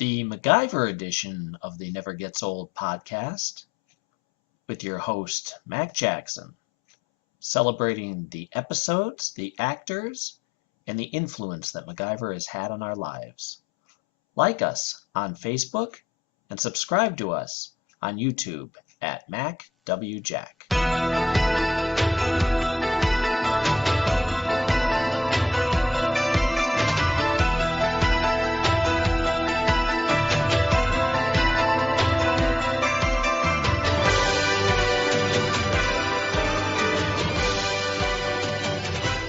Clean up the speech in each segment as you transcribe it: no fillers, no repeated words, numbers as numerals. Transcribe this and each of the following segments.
the MacGyver edition of the Never Gets Old podcast with your host, Mac Jackson, celebrating the episodes, the actors, and the influence that MacGyver has had on our lives. Like us on Facebook and subscribe to us on YouTube at MacWJack.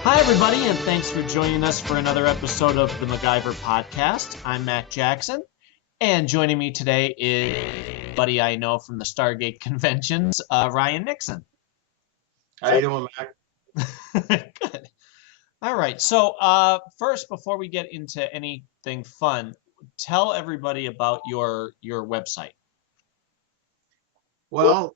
Hi, everybody, and thanks for joining us for another episode of the MacGyver podcast. I'm Mac Jackson, and joining me today is a buddy I know from the Stargate conventions, Ryan Nixon. How you doing, Mac? Good. All right. So first, before we get into anything fun, tell everybody about your website. Well,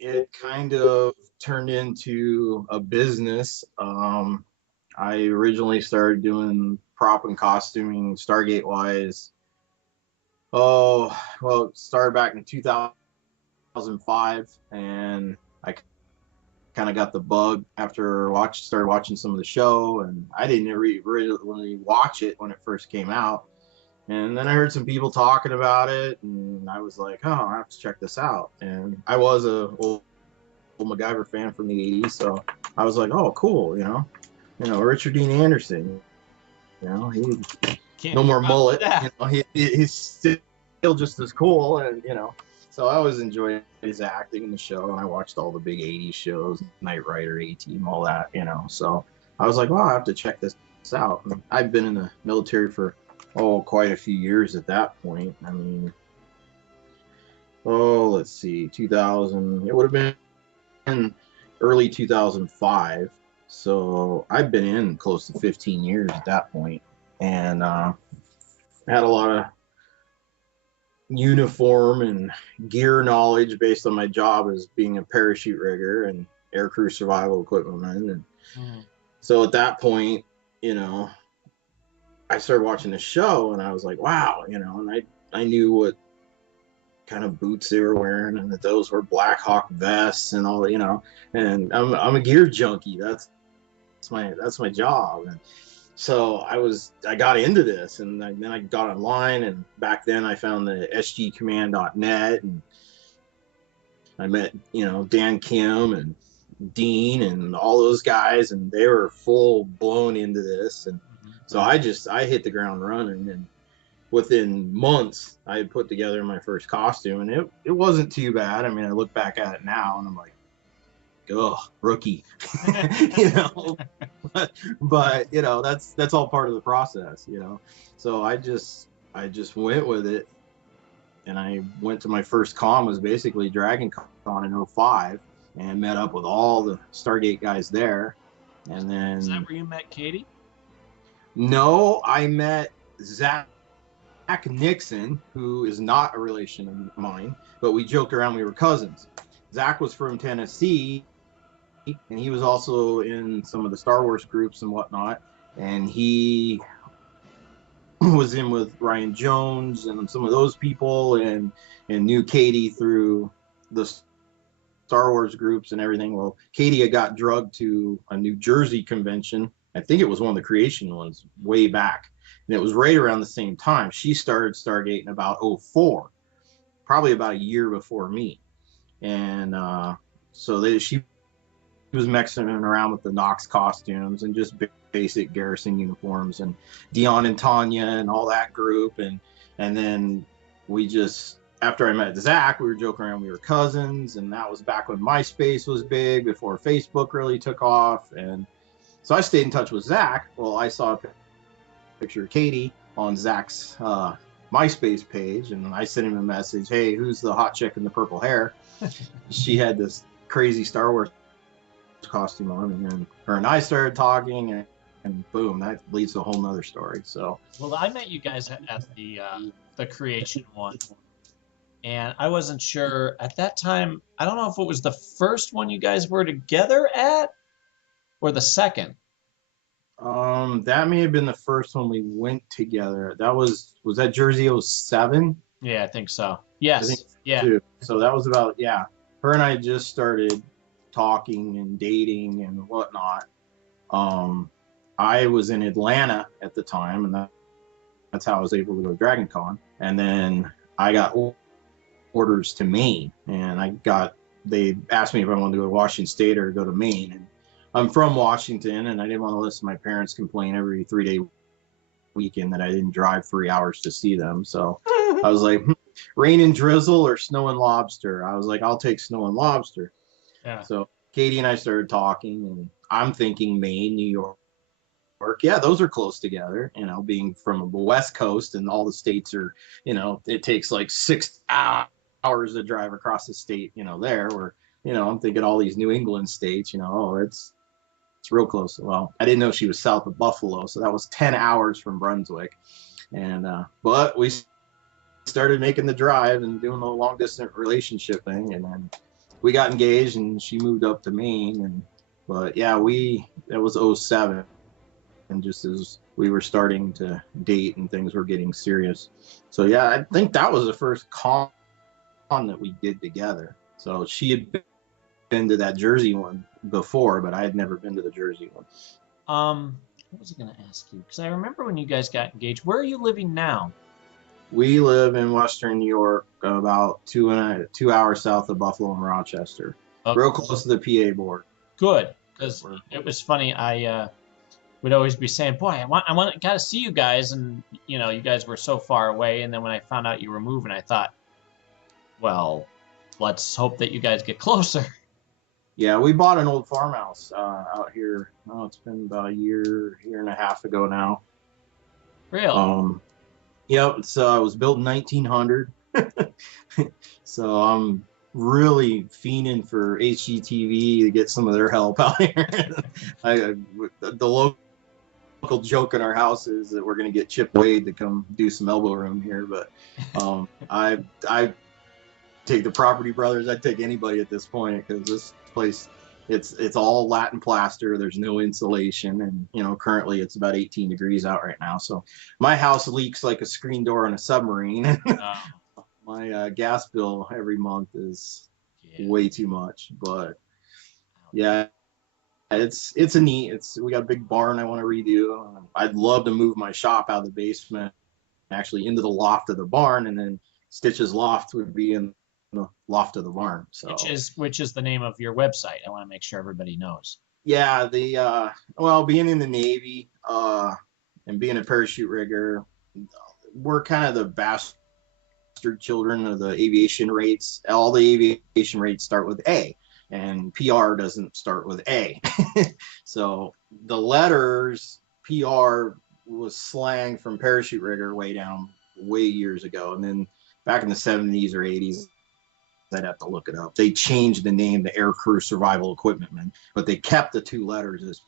it kind of turned into a business. I originally started doing prop and costuming Stargate-wise. Oh, well, it started back in 2005, and I kind of got the bug after started watching some of the show, and I didn't really watch it when it first came out. And then I heard some people talking about it, and I was like, oh, I have to check this out. And I was a old MacGyver fan from the 80s, so I was like, oh, cool, Richard Dean Anderson, he no more mullet, he's still just as cool, and so I always enjoyed his acting in the show, and I watched all the big 80s shows, Knight Rider, A-Team, all that, so I was like, well, I have to check this out. And I've been in the military for quite a few years at that point. I mean, let's see, 2000, it would have been early 2005. So I've been in close to 15 years at that point, and had a lot of uniform and gear knowledge based on my job as being a parachute rigger and aircrew survival equipment. And so at that point, I started watching the show, and I was like, wow, and I knew what kind of boots they were wearing, and that those were Black Hawk vests and all, and I'm a gear junkie. That's my job. And so I got into this, and then I got online, and back then I found the sgcommand.net, and I met, Dan Kim and Dean and all those guys, and they were full blown into this. And so I hit the ground running, and within months I had put together my first costume, and it wasn't too bad. I mean, I look back at it now and I'm like, oh, rookie. but that's all part of the process, so I just went with it, and I went to my first con, was basically Dragon Con in 05, and met up with all the Stargate guys there. And then, is that where you met Katie? No, I met Zach Nixon, who is not a relation of mine, but we joked around we were cousins. Zach was from Tennessee, and he was also in some of the Star Wars groups and whatnot, and he was in with Ryan Jones and some of those people, and knew Katie through the Star Wars groups and everything. Well, Katie had got drugged to a New Jersey convention. I think it was one of the creation ones way back, and it was right around the same time. She started Stargate in about 04, probably about a year before me. And so she was mixing around with the Nox costumes and just basic garrison uniforms, and Dion and Tanya and all that group. And then we just, after I met Zach, we were joking around we were cousins, and that was back when MySpace was big, before Facebook really took off. And so I stayed in touch with Zach. Well, I saw a picture of Katie on Zach's MySpace page, and I sent him a message, hey, who's the hot chick in the purple hair? She had this crazy Star Wars costume on, and then her and I started talking, and boom, that leads to a whole nother story. So, well, I met you guys at the creation one, and I wasn't sure at that time. I don't know if it was the first one you guys were together at or the second. That may have been the first one we went together. Was that Jersey '07? Yeah, I think so. I think Yes. so Yeah. too. So that was about, yeah. Her and I just started talking and dating and whatnot. Um, I was in Atlanta at the time, and that's how I was able to go to Dragon Con. And then I got orders to Maine, and they asked me if I wanted to go to Washington State or go to Maine. And I'm from Washington, and I didn't want to listen to my parents complain every 3 day weekend that I didn't drive 3 hours to see them. So I was like, rain and drizzle or snow and lobster. I was like, I'll take snow and lobster. Yeah. So Katie and I started talking, and I'm thinking Maine, New York. Yeah, those are close together. Being from the West Coast, and all the states are, it takes like 6 hours to drive across the state. There where I'm thinking all these New England states. Oh, it's real close. Well, I didn't know she was south of Buffalo, so that was 10 hours from Brunswick. And but we started making the drive and doing the long distance relationship thing, and then we got engaged, and she moved up to Maine. But yeah, that was '07, and just as we were starting to date and things were getting serious. So yeah, I think that was the first con that we did together. So she had been to that Jersey one before, but I had never been to the Jersey one. What was I going to ask you? Because I remember when you guys got engaged. Where are you living now? We live in Western New York, about 2 hours south of Buffalo and Rochester, real close to the PA board. Good, because it was funny. I would always be saying, "Boy, got to see you guys," and you guys were so far away. And then when I found out you were moving, I thought, well, let's hope that you guys get closer. Yeah, we bought an old farmhouse out here. Oh, it's been about a year and a half ago now. Really? Yep. So it was built in 1900. So I'm really fiending for HGTV to get some of their help out here. The local joke in our house is that we're going to get Chip Wade to come do some elbow room here, but I take the Property Brothers. I'd take anybody at this point, because this place, it's all Latin plaster. There's no insulation, and currently it's about 18 degrees out right now. So my house leaks like a screen door on a submarine. My gas bill every month is way too much. But yeah, we got a big barn I want to redo. I'd love to move my shop out of the basement actually into the loft of the barn, and then Stitch's loft would be in the loft of the barn. So which is the name of your website. I want to make sure everybody knows. Yeah, being in the Navy and being a parachute rigger, we're kind of the bastard children of the aviation rates. All the aviation rates start with A, and PR doesn't start with A. So the letters PR was slang from parachute rigger way years ago, and then back in the 70s or 80s, I'd have to look it up. They changed the name to Air Crew Survival Equipment, but they kept the two letters as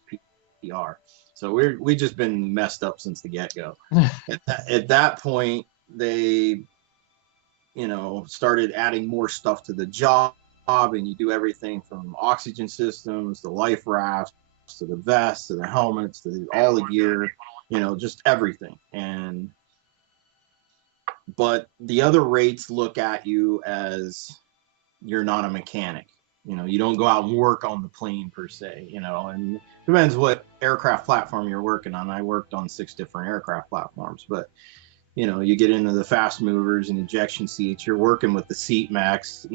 PR. So we just been messed up since the get-go. At that point, they started adding more stuff to the job, and you do everything from oxygen systems, the life rafts, to the vests, to the helmets, to all the gear, just everything. But the other rates look at you as you're not a mechanic. You don't go out and work on the plane per se, and it depends what aircraft platform you're working on. I worked on 6 different aircraft platforms, but you get into the fast movers and ejection seats, you're working with the seat mechs,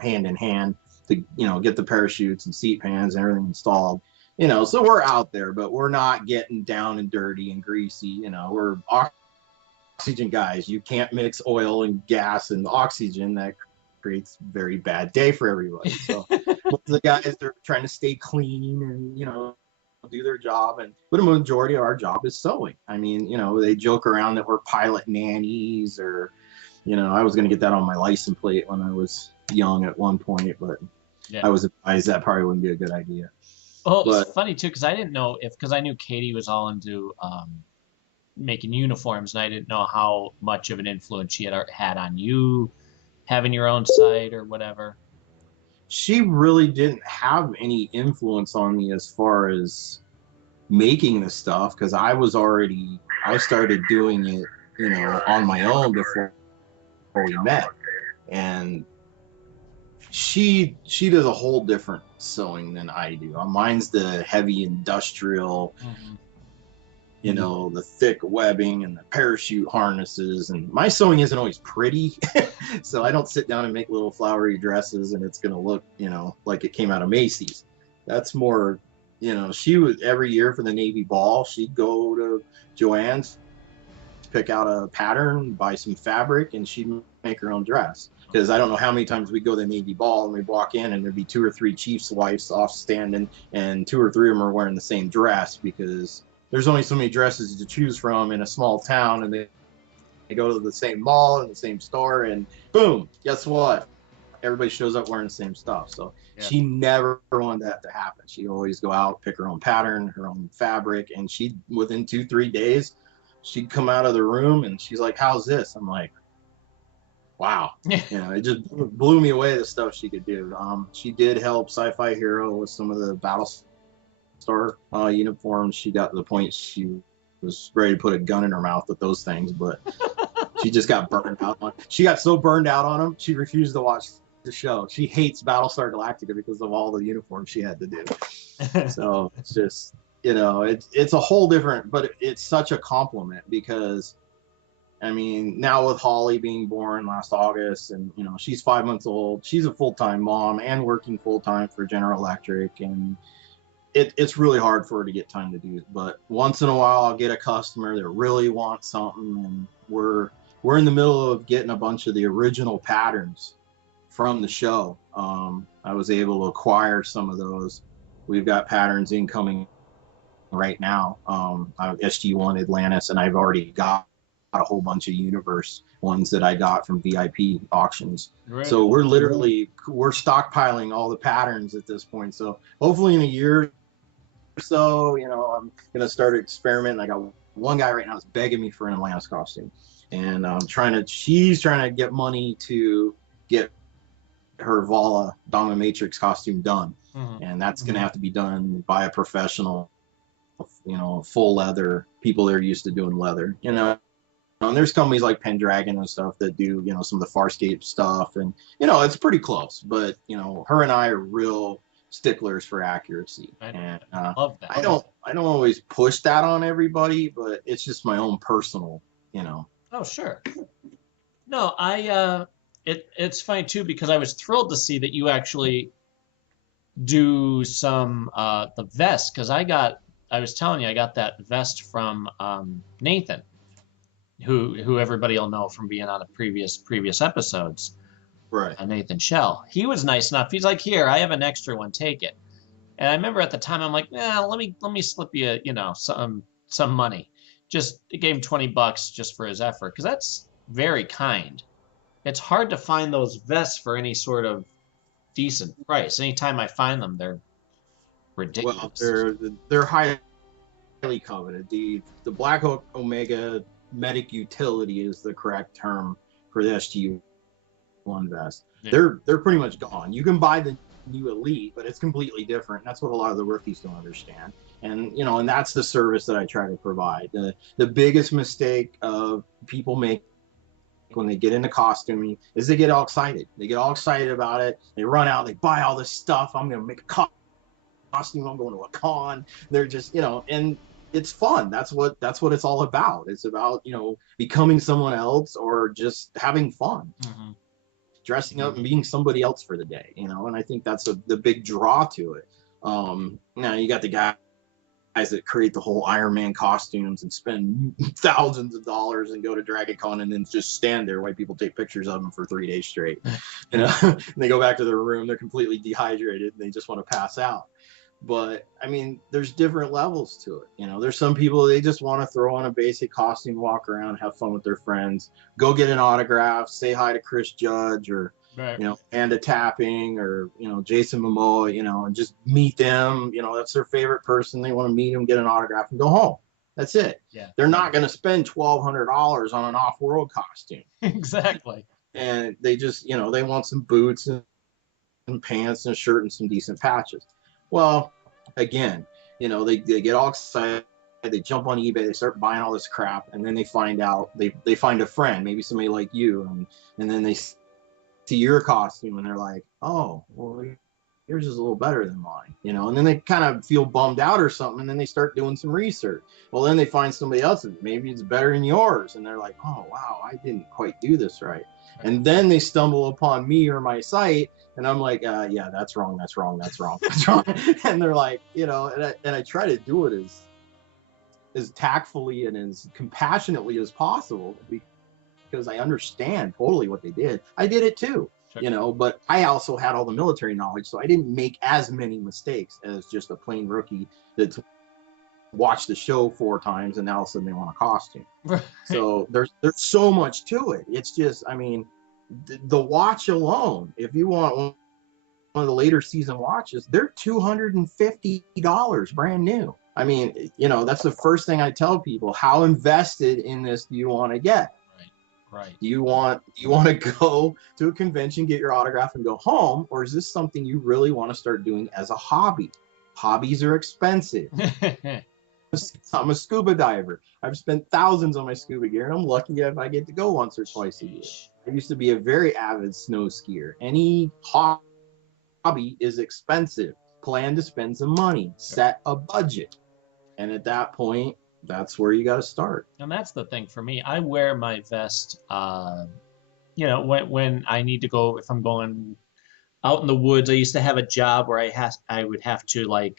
hand in hand to, get the parachutes and seat pans and everything installed. So we're out there, but we're not getting down and dirty and greasy. We're oxygen guys. You can't mix oil and gas and oxygen. That creates a very bad day for everybody. So the guys, they're trying to stay clean and do their job, but a majority of our job is sewing. I mean, they joke around that we're pilot nannies, or I was going to get that on my license plate when I was young at one point, but I was advised that probably wouldn't be a good idea. Well, it's funny too, because I didn't know because I knew Katie was all into making uniforms, and I didn't know how much of an influence she had on you having your own site or whatever. She really didn't have any influence on me as far as making this stuff because I started doing it, on my own before we met. And she does a whole different sewing than I do. Mine's the heavy industrial, the thick webbing and the parachute harnesses. And my sewing isn't always pretty. So I don't sit down and make little flowery dresses and it's going to look, like it came out of Macy's. That's more, she would every year for the Navy ball, she'd go to Joann's, pick out a pattern, buy some fabric, and she'd make her own dress. Because I don't know how many times we go to the Navy ball and we walk in and there'd be 2 or 3 chiefs' wives off standing and 2 or 3 of them are wearing the same dress because there's only so many dresses to choose from in a small town, and they go to the same mall and the same store, and boom, guess what? Everybody shows up wearing the same stuff. So she never wanted that to happen. She'd always go out, pick her own pattern, her own fabric, and within 2-3 days, she'd come out of the room and she's like, "How's this?" I'm like, wow. It just blew me away, the stuff she could do. She did help Sci-Fi Hero with some of the Battlestar uniforms. She got to the point she was ready to put a gun in her mouth with those things, but she just got burned out on. She got so burned out on them, she refused to watch the show. She hates Battlestar Galactica because of all the uniforms she had to do. So it's just, it's a whole different, but it's such a compliment because, I mean, now with Holly being born last August and, she's 5 months old, she's a full-time mom and working full-time for General Electric. And it's really hard for her to get time to do it. But once in a while, I'll get a customer that really wants something. And we're in the middle of getting a bunch of the original patterns from the show. I was able to acquire some of those. We've got patterns incoming right now. SG1 Atlantis, and I've already got a whole bunch of Universe ones that I got from VIP auctions. Right. So we're stockpiling all the patterns at this point. So hopefully in a year or so, I'm gonna start experimenting. I got one guy right now that's begging me for an Atlantis costume, and she's trying to get money to get her Vala Dominatrix costume done, and that's gonna have to be done by a professional, full leather, people that are used to doing leather, And there's companies like Pendragon and stuff that do, some of the Farscape stuff, and it's pretty close. But her and I are real sticklers for accuracy, and I love that. I don't always push that on everybody, but it's just my own personal, Oh, sure. No, it's funny too because I was thrilled to see that you actually do some the vest because I was telling you I got that vest from Nathan. Who everybody will know from being on the previous episodes, right? Nathan Shell. He was nice enough. He's like, "Here, I have an extra one. Take it." And I remember at the time, I'm like, let me slip you, some money. Just gave him $20 just for his effort because that's very kind. It's hard to find those vests for any sort of decent price. Anytime I find them, they're ridiculous. Well, they're highly coveted. The Black Hawk Omega Medic Utility is the correct term for the SG1 vest. Yeah. They're pretty much gone. You can buy the new Elite, but it's completely different. That's what a lot of the rookies don't understand. And and that's the service that I try to provide. The biggest mistake of people make when they get into costuming is they get all excited. They get all excited about it. They run out. They buy all this stuff. I'm going to make a costume. I'm going to a con. They're just and it's fun. That's what it's all about. It's about becoming someone else or just having fun, dressing up and being somebody else for the day. And I think that's the big draw to it. Now you got the guys that create the whole Iron Man costumes and spend thousands of dollars and go to DragonCon and then just stand there while people take pictures of them for 3 days straight. And they go back to their room, they're completely dehydrated and they just want to pass out. But I mean, there's different levels to it. There's some people, they just want to throw on a basic costume, walk around, have fun with their friends, go get an autograph, say hi to Chris Judge or, right. Panda Tapping or, Jason Momoa, and just meet them. That's their favorite person. They want to meet them, get an autograph and go home. That's it. Yeah. They're not going to spend $1,200 on an off-world costume. Exactly. And they just, they want some boots and pants and a shirt and some decent patches. Well, again, they get all excited, they jump on eBay, they start buying all this crap, and then they find out they find a friend, maybe somebody like you, and then they see your costume and they're like, oh, well, yours is a little better than mine, and then they kind of feel bummed out or something, and then they start doing some research. Well, then they find somebody else that maybe it's better than yours, and they're like, oh wow, I didn't quite do this right. And then they stumble upon me or my site, and I'm like, yeah, that's wrong, that's wrong, that's wrong, that's wrong. And they're like, and I try to do it as tactfully and as compassionately as possible, because I understand totally what they did. I did it too. Sure. But I also had all the military knowledge, so I didn't make as many mistakes as just a plain rookie that's watched the show 4 times and now all of a sudden they want a costume. Right. So there's so much to it. It's just, I mean, the watch alone, if you want one of the later season watches, they're $250 brand new. I mean, that's the first thing I tell people. How invested in this do you want to get? Right. Do you want to go to a convention, get your autograph, and go home, or is this something you really want to start doing as a hobby? Hobbies are expensive. I'm a scuba diver. I've spent thousands on my scuba gear, and I'm lucky if I get to go once or twice a year. I used to be a very avid snow skier. Any hobby is expensive. Plan to spend some money. Set a budget. And at that point, that's where you got to start. And that's the thing for me. I wear my vest, when I need to go, if I'm going out in the woods. I used to have a job where I would have to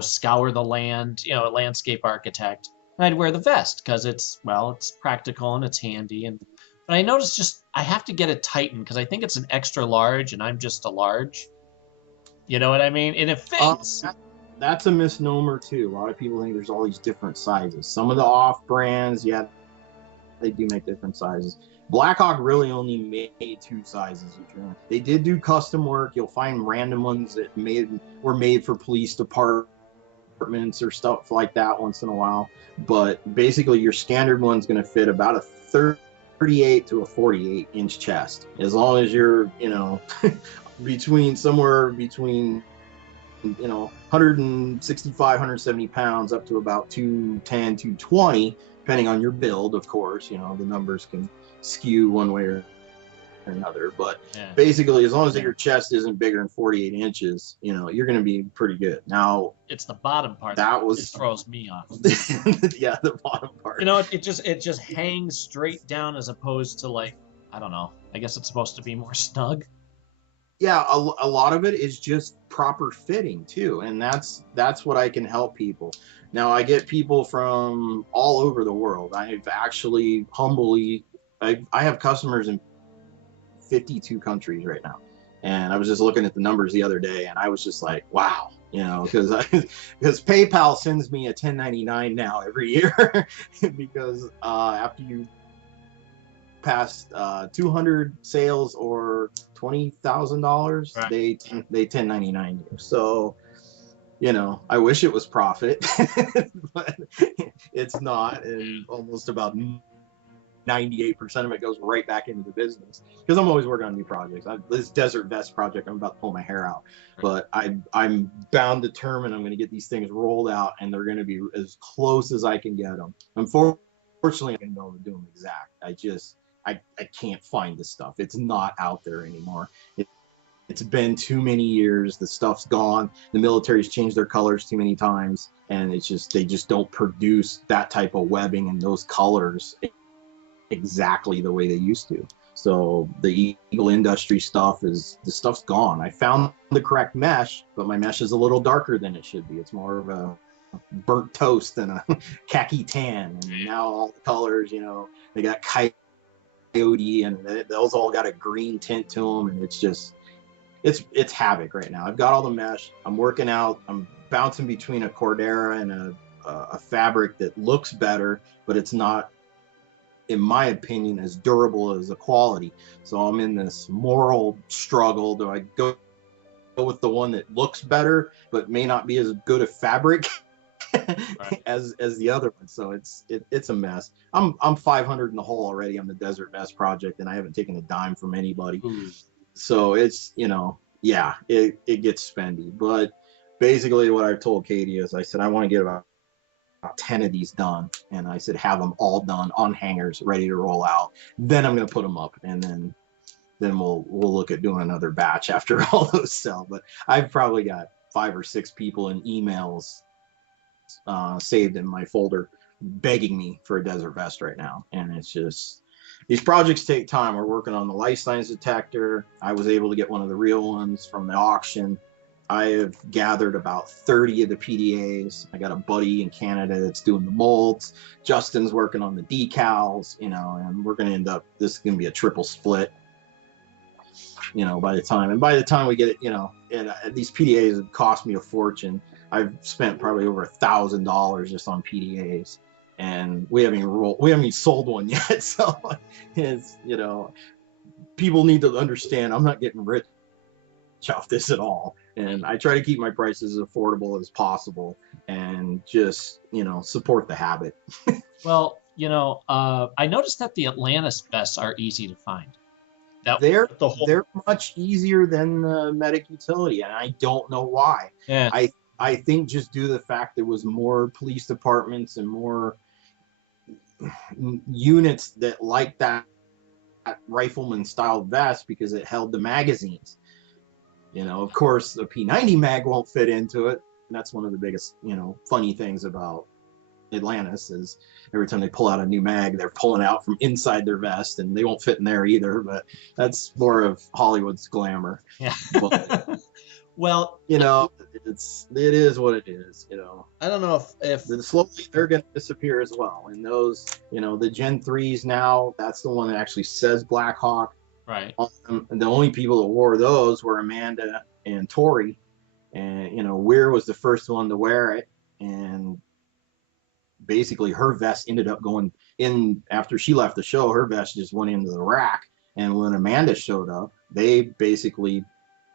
scour the land, a landscape architect. And I'd wear the vest because it's practical and it's handy. But I noticed I have to get it tightened because I think it's an extra large and I'm just a large. You know what I mean? And it fits. That's a misnomer too. A lot of people think there's all these different sizes. Some of the off brands, yeah, they do make different sizes. Blackhawk really only made 2 sizes. They did do custom work. You'll find random ones that were made for police departments or stuff like that once in a while. But basically, your standard one's going to fit about a 38 to a 48 inch chest. As long as you're, somewhere between 165, 170 pounds up to about 210, 220, depending on your build, of course. The numbers can skew one way or another. But basically, as long as your chest isn't bigger than 48 inches, you're going to be pretty good. Now, it's the bottom part that throws me off. Yeah, the bottom part. It just hangs straight down as opposed to I don't know. I guess it's supposed to be more snug. Yeah, a lot of it is just proper fitting too, and that's what I can help people. Now, I get people from all over the world. I've actually I have customers in 52 countries right now, and I was just looking at the numbers the other day, and I was just like, wow, because PayPal sends me a 1099 now every year because after you pass 200 sales or $20,000, right, they 1099 you. So, I wish it was profit, but it's not, and almost about 98% of it goes right back into the business because I'm always working on new projects. This desert vest project, I'm about to pull my hair out, but I'm bound determined I'm going to get these things rolled out, and they're going to be as close as I can get them. Unfortunately, I can go do them exact. I can't find this stuff. It's not out there anymore. It's been too many years. The stuff's gone. The military's changed their colors too many times, and they just don't produce that type of webbing and those colors exactly the way they used to. So the Eagle Industry the stuff's gone. I found the correct mesh, but my mesh is a little darker than it should be. It's more of a burnt toast than a khaki tan. And now all the colors, they got coyote, and those all got a green tint to them, and it's havoc right now. I've got all the mesh. I'm working out. I'm bouncing between a Cordera and a fabric that looks better, but it's not, in my opinion, as durable as the quality. So I'm in this moral struggle. Do I go with the one that looks better but may not be as good a fabric right, as the other one? So it's a mess. I'm 500 in the hole already on the Desert Vest project, and I haven't taken a dime from anybody. So it's, it gets spendy. But basically what I've told Katie is I said I want to get about 10 of these done, and I said have them all done on hangers ready to roll out. Then I'm going to put them up, and then we'll look at doing another batch after all those sell. But I've probably got 5 or 6 people in emails saved in my folder begging me for a desert vest right now. And it's just, these projects take time. We're working on the life science detector. I was able to get one of the real ones from the auction. I have gathered about 30 of the PDAs. I got a buddy in Canada that's doing the molds. Justin's working on the decals, and we're going to end up, this is going to be a triple split, by the time we get it, and these PDAs have cost me a fortune. I've spent probably over $1,000 just on PDAs, and we haven't even sold one yet. So it's, people need to understand I'm not getting rich off this at all. And I try to keep my prices as affordable as possible and just, support the habit. Well, I noticed that the Atlantis vests are easy to find. They're much easier than the medic utility, and I don't know why. Yeah. I think just due to the fact there was more police departments and more units that like that rifleman style vest because it held the magazines. Of course, the P90 mag won't fit into it. And that's one of the biggest, funny things about Atlantis is every time they pull out a new mag, they're pulling out from inside their vest, and they won't fit in there either. But that's more of Hollywood's glamour. Yeah. But, well, it is what it is. I don't know if slowly they're going to disappear as well. And those, the Gen 3s now, that's the one that actually says Black Hawk. Right. And the only people that wore those were Amanda and Tori, and Weir was the first one to wear it, and basically her vest ended up going in after she left the show. Her vest just went into the rack, and when Amanda showed up, they basically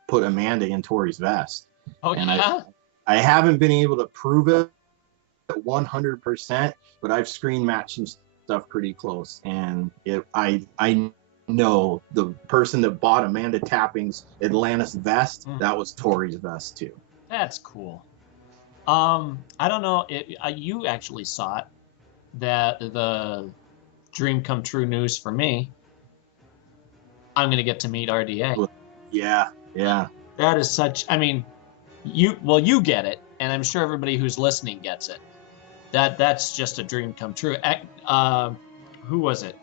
put Amanda in Tori's vest. Oh, and yeah. I haven't been able to prove it 100%, but I've screen matched some stuff pretty close, and I know the person that bought Amanda Tapping's Atlantis vest, that was Tori's vest too. That's cool. I don't know if you actually saw it, that the dream come true news for me. I'm going to get to meet RDA. Yeah. That is such, you get it, and I'm sure everybody who's listening gets it. That's just a dream come true. Who was it?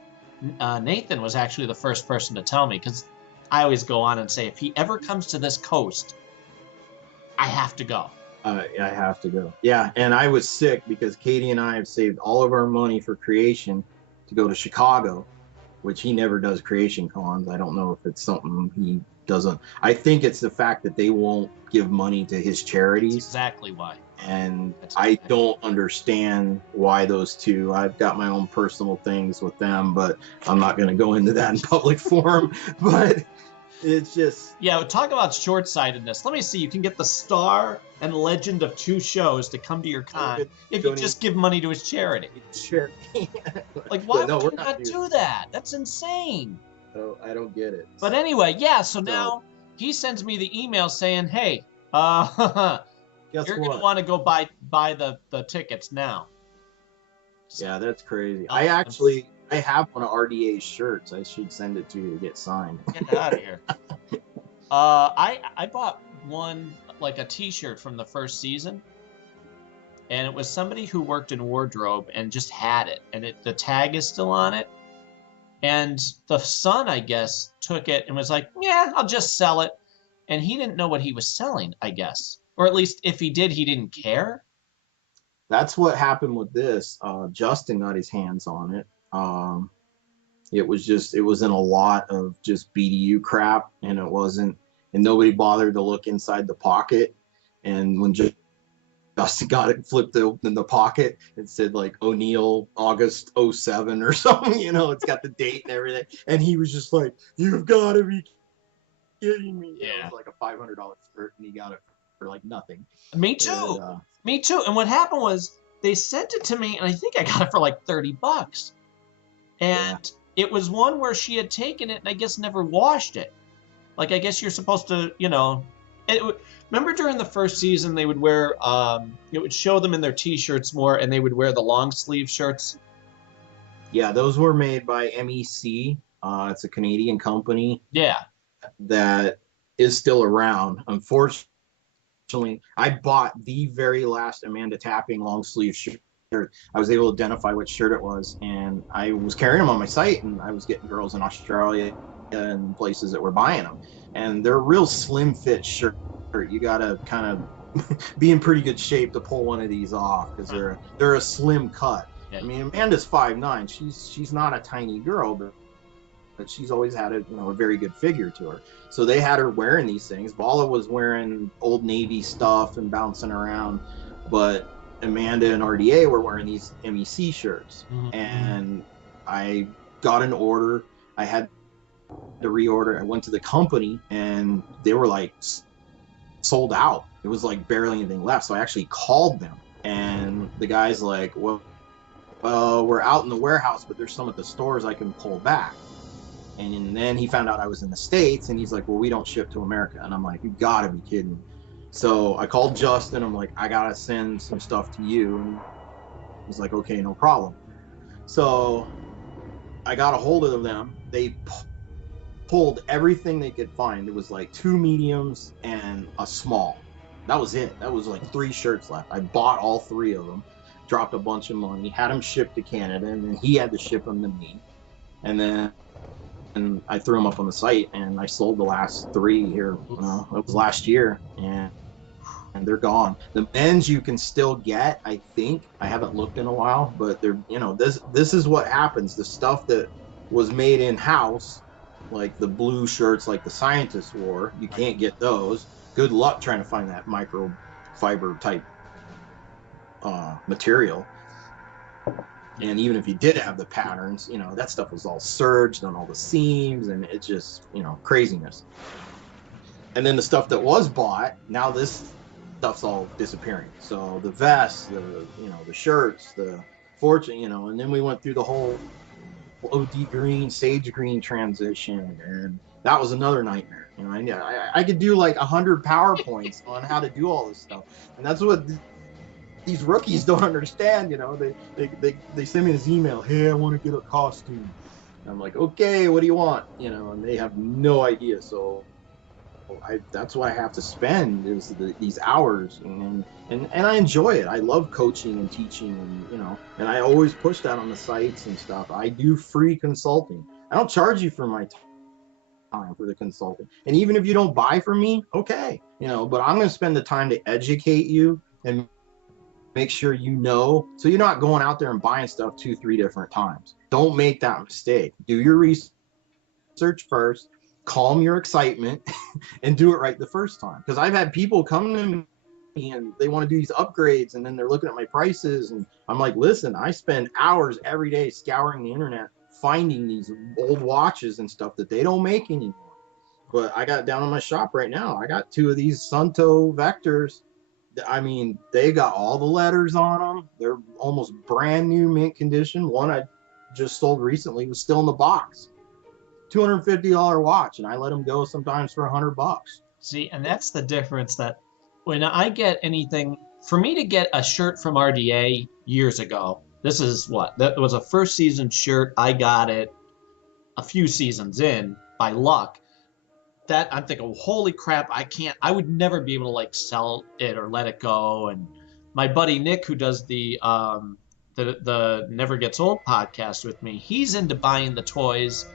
Nathan was actually the first person to tell me, because I always go on and say, if he ever comes to this coast, I have to go. I have to go. Yeah, and I was sick because Katie and I have saved all of our money for Creation to go to Chicago, which he never does Creation cons. I don't know if it's something he doesn't. I think it's the fact that they won't give money to his charities. That's exactly why. And I don't understand why those two. I've got my own personal things with them, but I'm not going to go into that in public forum. But it's just... Yeah, talk about short-sightedness. Let me see. You can get the star and legend of 2 shows to come to your con if you just give money to his charity. Charity. Like, why would you not do that? That's insane. I don't get it. But anyway, yeah, so now he sends me the email saying, hey, you're going to want to go buy the tickets now. So, yeah, that's crazy. I have one of RDA's shirts. I should send it to you to get signed. Get out of here. I bought one, like a t-shirt from the first season, and it was somebody who worked in wardrobe and just had it, and the tag is still on it. And the son, I guess, took it and was like, yeah, I'll just sell it. And he didn't know what he was selling, I guess. Or at least if he did, he didn't care. That's what happened with this. Justin got his hands on it. It was in a lot of just BDU crap, and and nobody bothered to look inside the pocket. And when Justin got it, flipped open the pocket, it said like O'Neill August 07 or something, it's got the date and everything. And he was just like, you've got to be kidding me. Yeah. It was like a $500 shirt, and he got it for like nothing. Me too. Me too. And what happened was they sent it to me, and I think I got it for like $30. And it was one where she had taken it and I guess never washed it. Like, I guess you're supposed to, Remember during the first season they would wear it would show them in their t-shirts more, and they would wear the long sleeve shirts. Yeah, those were made by MEC. It's a Canadian company Yeah. that is still around. Unfortunately, I bought the very last Amanda Tapping long sleeve shirt. I was able to identify which shirt it was, and I was carrying them on my site, and I was getting girls in Australia and places that were buying them. And they're a real slim fit shirt. You got to kind of be in pretty good shape to pull one of these off because they're a slim cut. Yeah. I mean, Amanda's 5'9". She's not a tiny girl, but she's always had a very good figure to her. So they had her wearing these things. Bala was wearing Old Navy stuff and bouncing around, but Amanda and RDA were wearing these MEC shirts. Mm-hmm. And I got an order. I had to reorder. I went to the company and they were like sold out. It was like barely anything left. So I actually called them, and the guy's like, well, we're out in the warehouse, but there's some at the stores I can pull back. And then he found out I was in the States, and he's like, well, we don't ship to America. And I'm like, you gotta be kidding. So I called Justin. I'm like, I gotta send some stuff to you. And he's like, okay, no problem. So I got a hold of them. They pulled everything they could find. It was like 2 mediums and a small. That was it. That was like 3 shirts left. I bought all 3 of them, dropped a bunch of money, had them shipped to Canada, and then he had to ship them to me. And then I threw them up on the site, and I sold the last 3 here. It was last year, and they're gone. The men's you can still get, I think. I haven't looked in a while, but they're, this is what happens. The stuff that was made in-house, like the blue shirts like the scientists wore, you can't get those. Good luck trying to find that microfiber type material. And even if you did have the patterns, that stuff was all serged on all the seams, and it's just, craziness. And then the stuff that was bought, now this stuff's all disappearing. So the vests, the shirts, the fortune, and then we went through the whole OD green, sage green transition, and that was another nightmare. I could do like 100 PowerPoints on how to do all this stuff, and that's what these rookies don't understand. They send me this email, hey, I want to get a costume. And I'm like, okay, what do you want? And they have no idea. So that's what I have to spend is these hours, and I enjoy it. I love coaching and teaching, and I always push that on the sites and stuff. I do free consulting. I don't charge you for my time for the consulting, and even if you don't buy from me, okay, but I'm going to spend the time to educate you and make sure so you're not going out there and buying stuff 2-3 different times. Don't make that mistake. Do your research first, calm your excitement, and do it right the first time. Because I've had people come to me and they want to do these upgrades, and then they're looking at my prices, and I'm like, listen, I spend hours every day scouring the internet, finding these old watches and stuff that they don't make anymore. But I got down in my shop right now, I got 2 of these Sunto Vectors. I mean, they got all the letters on them. They're almost brand new, mint condition. One I just sold recently was still in the box. $250 watch, and I let them go sometimes for $100. See, and that's the difference, that when I get anything, for me to get a shirt from RDA years ago, that was a first season shirt. I got it a few seasons in by luck. That I'm thinking, holy crap, I would never be able to sell it or let it go. And my buddy Nick, who does the Never Gets Old podcast with me, he's into buying the toys,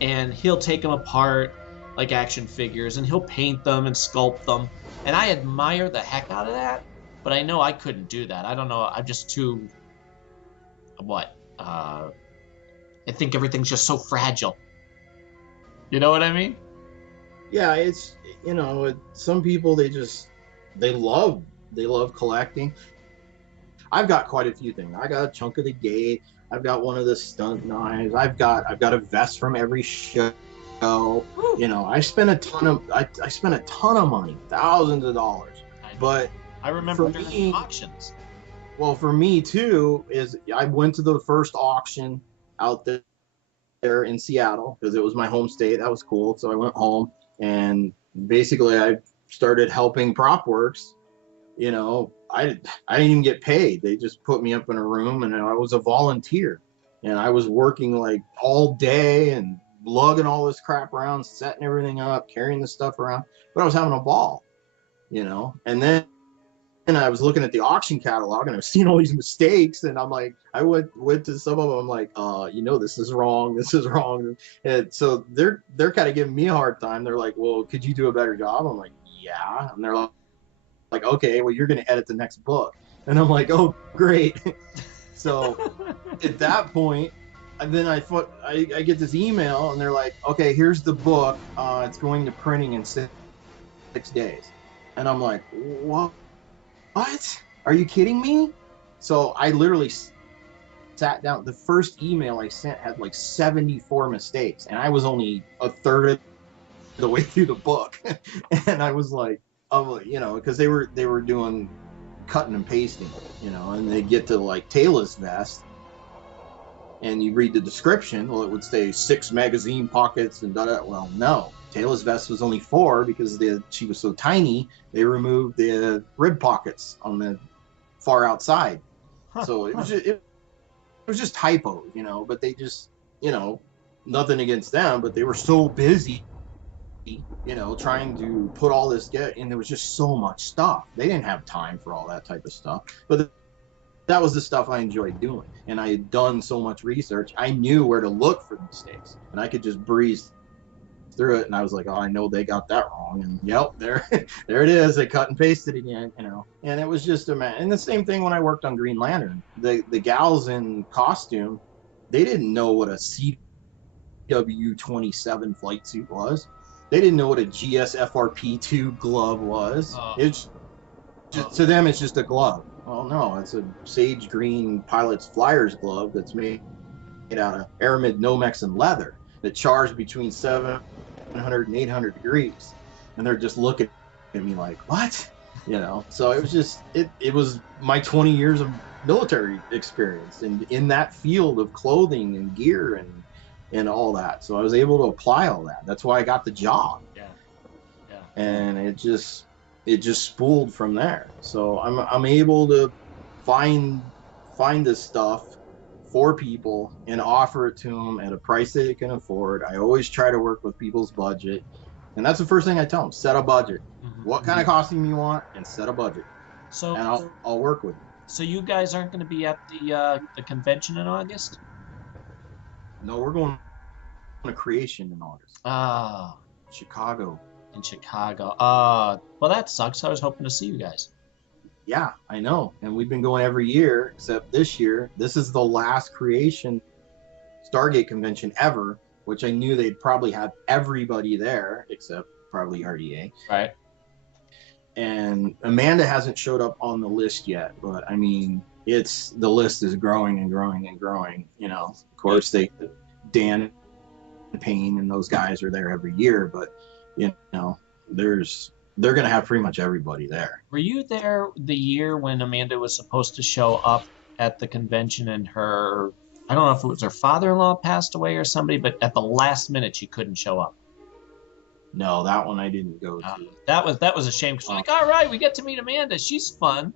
and he'll take them apart like action figures, and he'll paint them and sculpt them. And I admire the heck out of that, but I know I couldn't do that. I don't know. I'm just too, I think everything's just so fragile. You know what I mean? Yeah, it's, some people, they love collecting. I've got quite a few things. I got a chunk of the gate. I've got one of the stunt knives. I've got a vest from every show. I spent a ton of money, thousands of dollars. But I remember during auctions. Well, for me too, is I went to the first auction out there in Seattle because it was my home state. That was cool. So I went home, and basically I started helping PropWorks, I didn't even get paid. They just put me up in a room, and I was a volunteer, and I was working like all day and lugging all this crap around, setting everything up, carrying the stuff around, but I was having a ball, and then I was looking at the auction catalog, and I was seeing all these mistakes, and I'm like, I went to some of them, I'm like, this is wrong, and so they're kind of giving me a hard time. They're like, well, could you do a better job? I'm like, yeah. And they're like, okay, well, you're going to edit the next book. And I'm like, oh, great. So at that point, and then I get this email, and they're like, okay, here's the book. It's going to printing in 6 days. And I'm like, what? Are you kidding me? So I literally sat down. The first email I sent had like 74 mistakes, and I was only a third of the way through the book. And I was like, because they were doing cutting and pasting, and they get to like tailless vest, and you read the description. Well, it would say 6 magazine pockets and da. Well, no, tailless vest was only 4 because she was so tiny. They removed the rib pockets on the far outside. So it was just typos, But they just, nothing against them, but they were so busy, trying to put all this and there was just so much stuff. They didn't have time for all that type of stuff. But that was the stuff I enjoyed doing. And I had done so much research. I knew where to look for mistakes, and I could just breeze through it. And I was like, oh, I know they got that wrong. And yep, there it is. They cut and pasted again, And it was just and the same thing when I worked on Green Lantern. The gals in costume, they didn't know what a CW-27 flight suit was. They didn't know what a GSFRP2 glove was. It's just, to them, it's just a glove. Well, no, it's a sage green pilot's flyer's glove that's made out of aramid Nomex and leather that chars between 700 and 800 degrees. And they're just looking at me like, what? So it was just, it was my 20 years of military experience and in that field of clothing and gear and all that. So I was able to apply all that. That's why I got the job. Yeah. And it just spooled from there. So I'm able to find this stuff for people and offer it to them at a price they can afford. I always try to work with people's budget, and that's the first thing I tell them: set a budget. Mm-hmm. What kind of costume you want, and set a budget. So, and I'll work with you. So you guys aren't going to be at the convention in August? No, we're going on a creation in August. Chicago. In Chicago. Well, that sucks. I was hoping to see you guys. Yeah, I know. And we've been going every year, except this year. This is the last creation Stargate convention ever, which I knew they'd probably have everybody there, except probably RDA. Right. And Amanda hasn't showed up on the list yet, but I mean, the list is growing and growing and growing. Of course, Dan and Payne and those guys are there every year, but they're going to have pretty much everybody there. Were you there the year when Amanda was supposed to show up at the convention and I don't know if it was her father-in-law passed away or somebody, but at the last minute she couldn't show up? No, that one I didn't go to. That was a shame because we're like, all right, we get to meet Amanda. She's fun.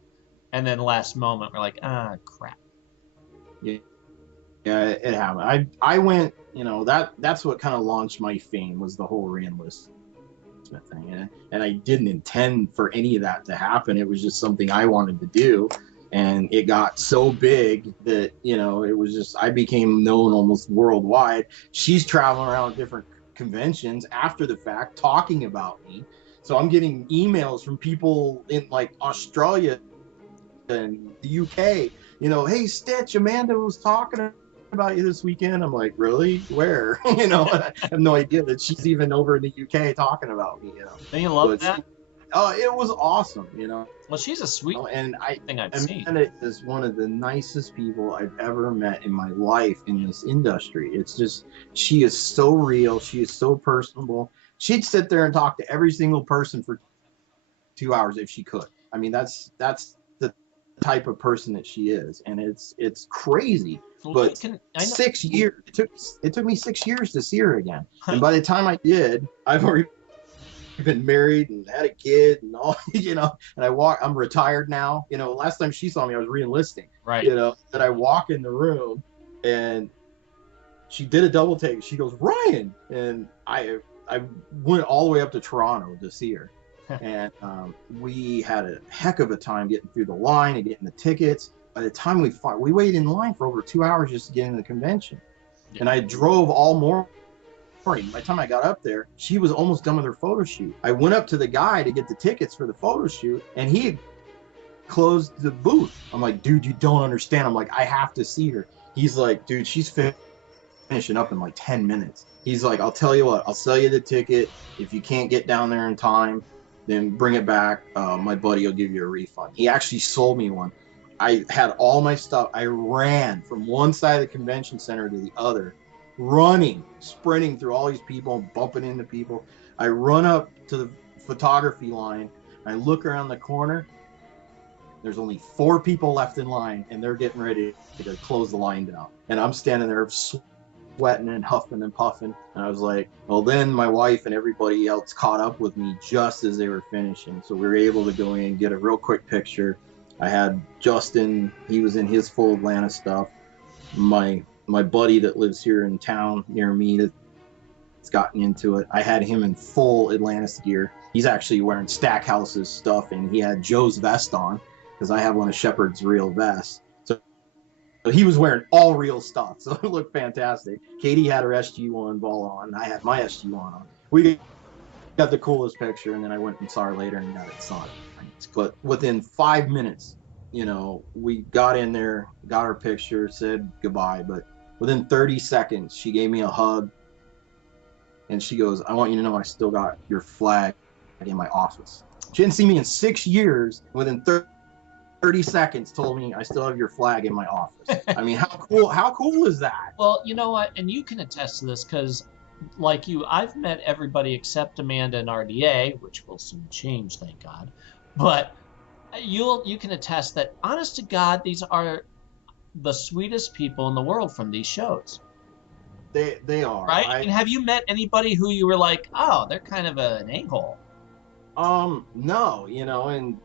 And then last moment, we're like, crap. Yeah, it happened. I went, that's what kind of launched my fame was the whole re-enlistment thing. And I didn't intend for any of that to happen. It was just something I wanted to do. And it got so big that, it was just, I became known almost worldwide. She's traveling around different conventions after the fact talking about me. So I'm getting emails from people in like Australia and the UK, hey, Stitch, Amanda was talking about you this weekend. I'm like, really? Where? I have no idea that she's even over in the UK talking about me. Don't you love that? It was awesome. Well, she's a sweet thing I've seen. Amanda is one of the nicest people I've ever met in my life in this industry. It's just, she is so real. She is so personable. She'd sit there and talk to every single person for 2 hours if she could. I mean, that's the type of person that she is, and it's crazy. But 6 years, it took me 6 years to see her again. And by the time I did, I've already been married and had a kid and all, and I'm retired now. Last time she saw me, I was re-enlisting, Right. and I walk in the room and she did a double take. She goes, Ryan. And I went all the way up to Toronto to see her. And we had a heck of a time getting through the line and getting the tickets. By the time we waited in line for over 2 hours just to get in the convention. Yeah. And I drove all morning. By the time I got up there, she was almost done with her photo shoot. I went up to the guy to get the tickets for the photo shoot, and he had closed the booth. I'm like, dude, you don't understand. I'm like, I have to see her. He's like, dude, she's finishing up in like 10 minutes. He's like, I'll tell you what, I'll sell you the ticket. If you can't get down there in time, then bring it back. My buddy will give you a refund. He actually sold me one. I had all my stuff. I ran from one side of the convention center to the other, running, sprinting through all these people, bumping into people. I run up to the photography line. I look around the corner. There's only 4 people left in line, and they're getting ready to close the line down. And I'm standing there sweating and huffing and puffing. And I was like, well, then my wife and everybody else caught up with me just as they were finishing. So we were able to go in and get a real quick picture. I had Justin, he was in his full Atlanta stuff. My buddy that lives here in town near me that's gotten into it, I had him in full Atlantis gear. He's actually wearing Stackhouse's stuff, and he had Joe's vest on because I have one of Shepard's real vests. So he was wearing all real stuff, so it looked fantastic. Katie had her SG1 ball on. I had my SG1 on. We got the coolest picture, and then I went and saw her later and got it signed. But within 5 minutes, we got in there, got her picture, said goodbye. But within 30 seconds, she gave me a hug, and she goes, I want you to know I still got your flag in my office. She didn't see me in 6 years. Within 30 seconds, told me I still have your flag in my office. I mean, how cool is that? Well, you know what? And you can attest to this because, like you, I've met everybody except Amanda and RDA, which will soon change, thank God. But you can attest that, honest to God, these are the sweetest people in the world from these shows. They are. Right? And have you met anybody who you were like, oh, they're kind of an a-hole? No, and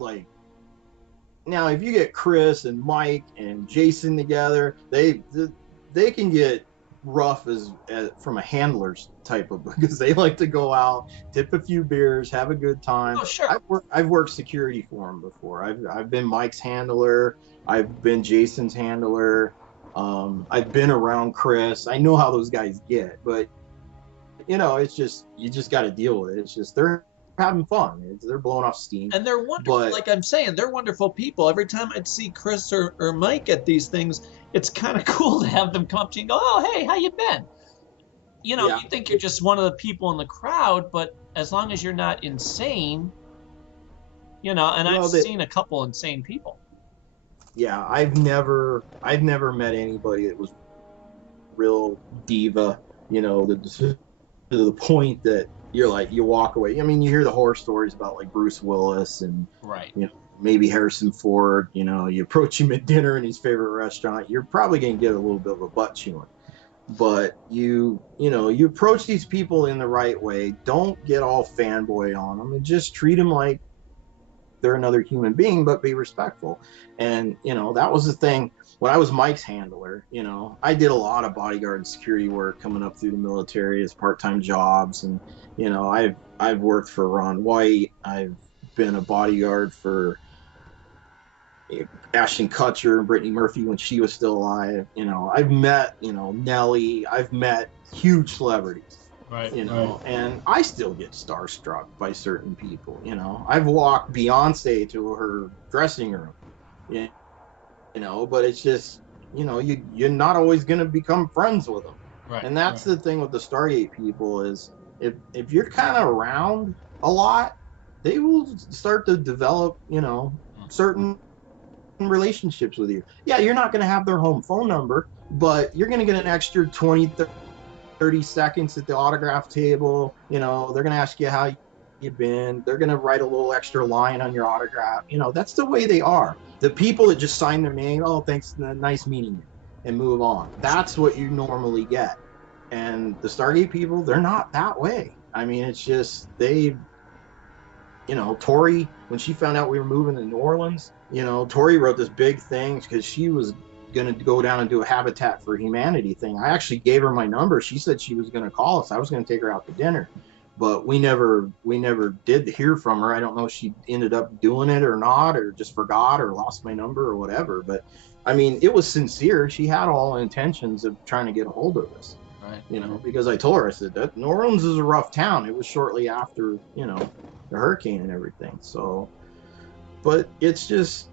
like, now if you get Chris and Mike and Jason together, they can get rough as from a handler's type of, because they like to go out, tip a few beers, have a good time. Oh, sure. I've worked security for them before. I've been Mike's handler. I've been Jason's handler. I've been around Chris. I know how those guys get, but it's just, you just got to deal with it. It's just, they're having fun. They're blowing off steam. And they're wonderful. Like I'm saying, they're wonderful people. Every time I'd see Chris or Mike at these things, it's kind of cool to have them come up to you and go, oh, hey, how you been? You think you're just one of the people in the crowd, but as long as you're not insane, and I've seen a couple insane people. Yeah, I've never met anybody that was real diva, to the point that you're like, you walk away. I mean, you hear the horror stories about like Bruce Willis and right, maybe Harrison Ford. You approach him at dinner in his favorite restaurant, you're probably gonna get a little bit of a butt chewing. But you approach these people in the right way. Don't get all fanboy on them, and just treat them like they're another human being, but be respectful. And that was the thing when I was Mike's handler. I did a lot of bodyguard and security work coming up through the military as part-time jobs, and I've worked for Ron White. I've been a bodyguard for Ashton Kutcher and Brittany Murphy when she was still alive. I've met Nelly. I've met huge celebrities. Right. And I still get starstruck by certain people. I've walked Beyonce to her dressing room. But it's just, you're not always going to become friends with them. Right. And that's the thing with the Stargate people is if you're kind of around a lot, they will start to develop, certain relationships with you. Yeah, you're not going to have their home phone number, but you're going to get an extra 20, 30 seconds at the autograph table. They're going to ask you how you've been. They're going to write a little extra line on your autograph. That's the way they are. The people that just sign their name, oh, thanks, nice meeting you, and move on. That's what you normally get. And the Stargate people, they're not that way. I mean, it's just they, Tori, when she found out we were moving to New Orleans, Tori wrote this big thing because she was going to go down and do a Habitat for Humanity thing. I actually gave her my number. She said she was going to call us. I was going to take her out to dinner, but we never did hear from her. I don't know if she ended up doing it or not, or just forgot or lost my number or whatever. But I mean, it was sincere. She had all intentions of trying to get a hold of us. Right. Because I told her, I said that New Orleans is a rough town. It was shortly after, the hurricane and everything. So, but it's just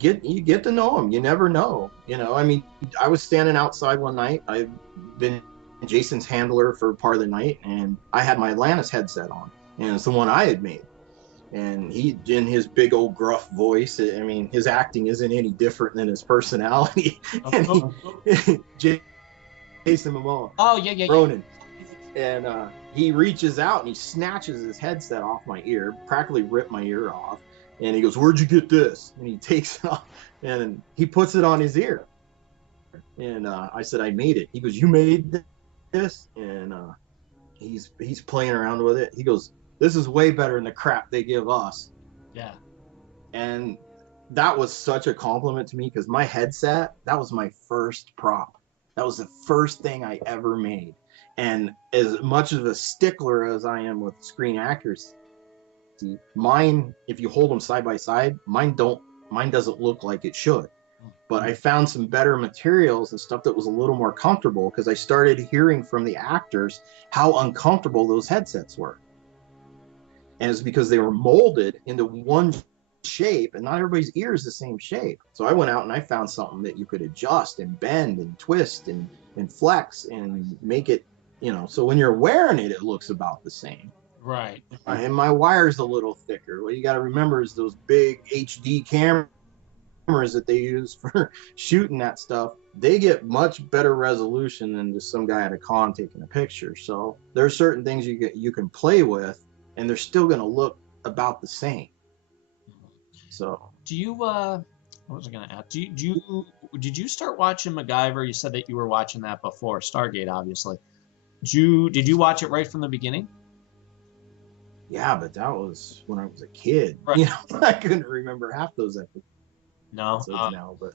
you get to know them. You never know. I mean, I was standing outside one night. I've been Jason's handler for part of the night, and I had my Atlantis headset on, and it's the one I had made. And he, in his big old gruff voice, I mean, his acting isn't any different than his personality. And Jason Momoa. Oh, yeah. Ronan. And he reaches out and he snatches his headset off my ear, practically ripped my ear off. And he goes, "Where'd you get this?" And he takes it off and he puts it on his ear. And I said, "I made it." He goes, "You made this?" And he's playing around with it. He goes, "This is way better than the crap they give us." Yeah. And that was such a compliment to me because my headset, that was my first prop. That was the first thing I ever made. And as much of a stickler as I am with screen accuracy, mine, if you hold them side by side, mine doesn't look like it should. But I found some better materials and stuff that was a little more comfortable because I started hearing from the actors how uncomfortable those headsets were. And it's because they were molded into one shape, and not everybody's ear is the same shape. So I went out and I found something that you could adjust and bend and twist and flex and make it, so when you're wearing it, it looks about the same. Right. And my wire's a little thicker. What you got to remember is those big HD cameras that they use for shooting that stuff, they get much better resolution than just some guy at a con taking a picture. So there are certain things you can play with, and they're still going to look about the same. So do you what was I gonna ask? Did you start watching MacGyver? You said that you were watching that before Stargate, obviously. Did you watch it right from the beginning? Yeah, but that was when I was a kid. Right. I couldn't remember half those episodes. No, Now, but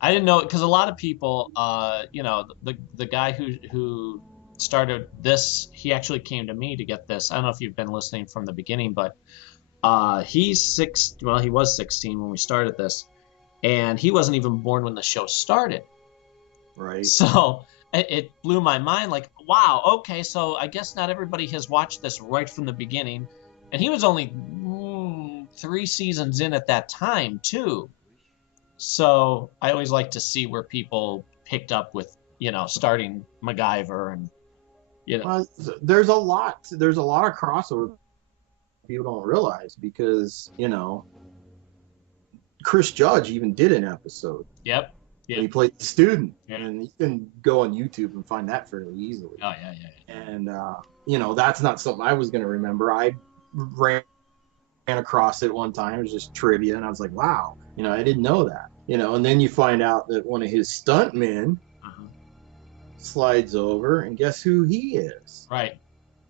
I didn't know, because a lot of people, the guy who started this, he actually came to me to get this. I don't know if you've been listening from the beginning, but he was 16 when we started this, and he wasn't even born when the show started. Right. So it blew my mind, like, wow, okay, so I guess not everybody has watched this right from the beginning. And he was only 3 seasons in at that time, too. So I always like to see where people picked up with, starting MacGyver and, Well, there's a lot of crossover people don't realize because, Chris Judge even did an episode. Yep. He played the student, Yeah. and you can go on YouTube and find that fairly easily. Oh, yeah. And that's not something I was going to remember. I ran across it one time. It was just trivia, and I was like, wow, I didn't know that. And then you find out that one of his stuntmen slides over, and guess who he is? Right.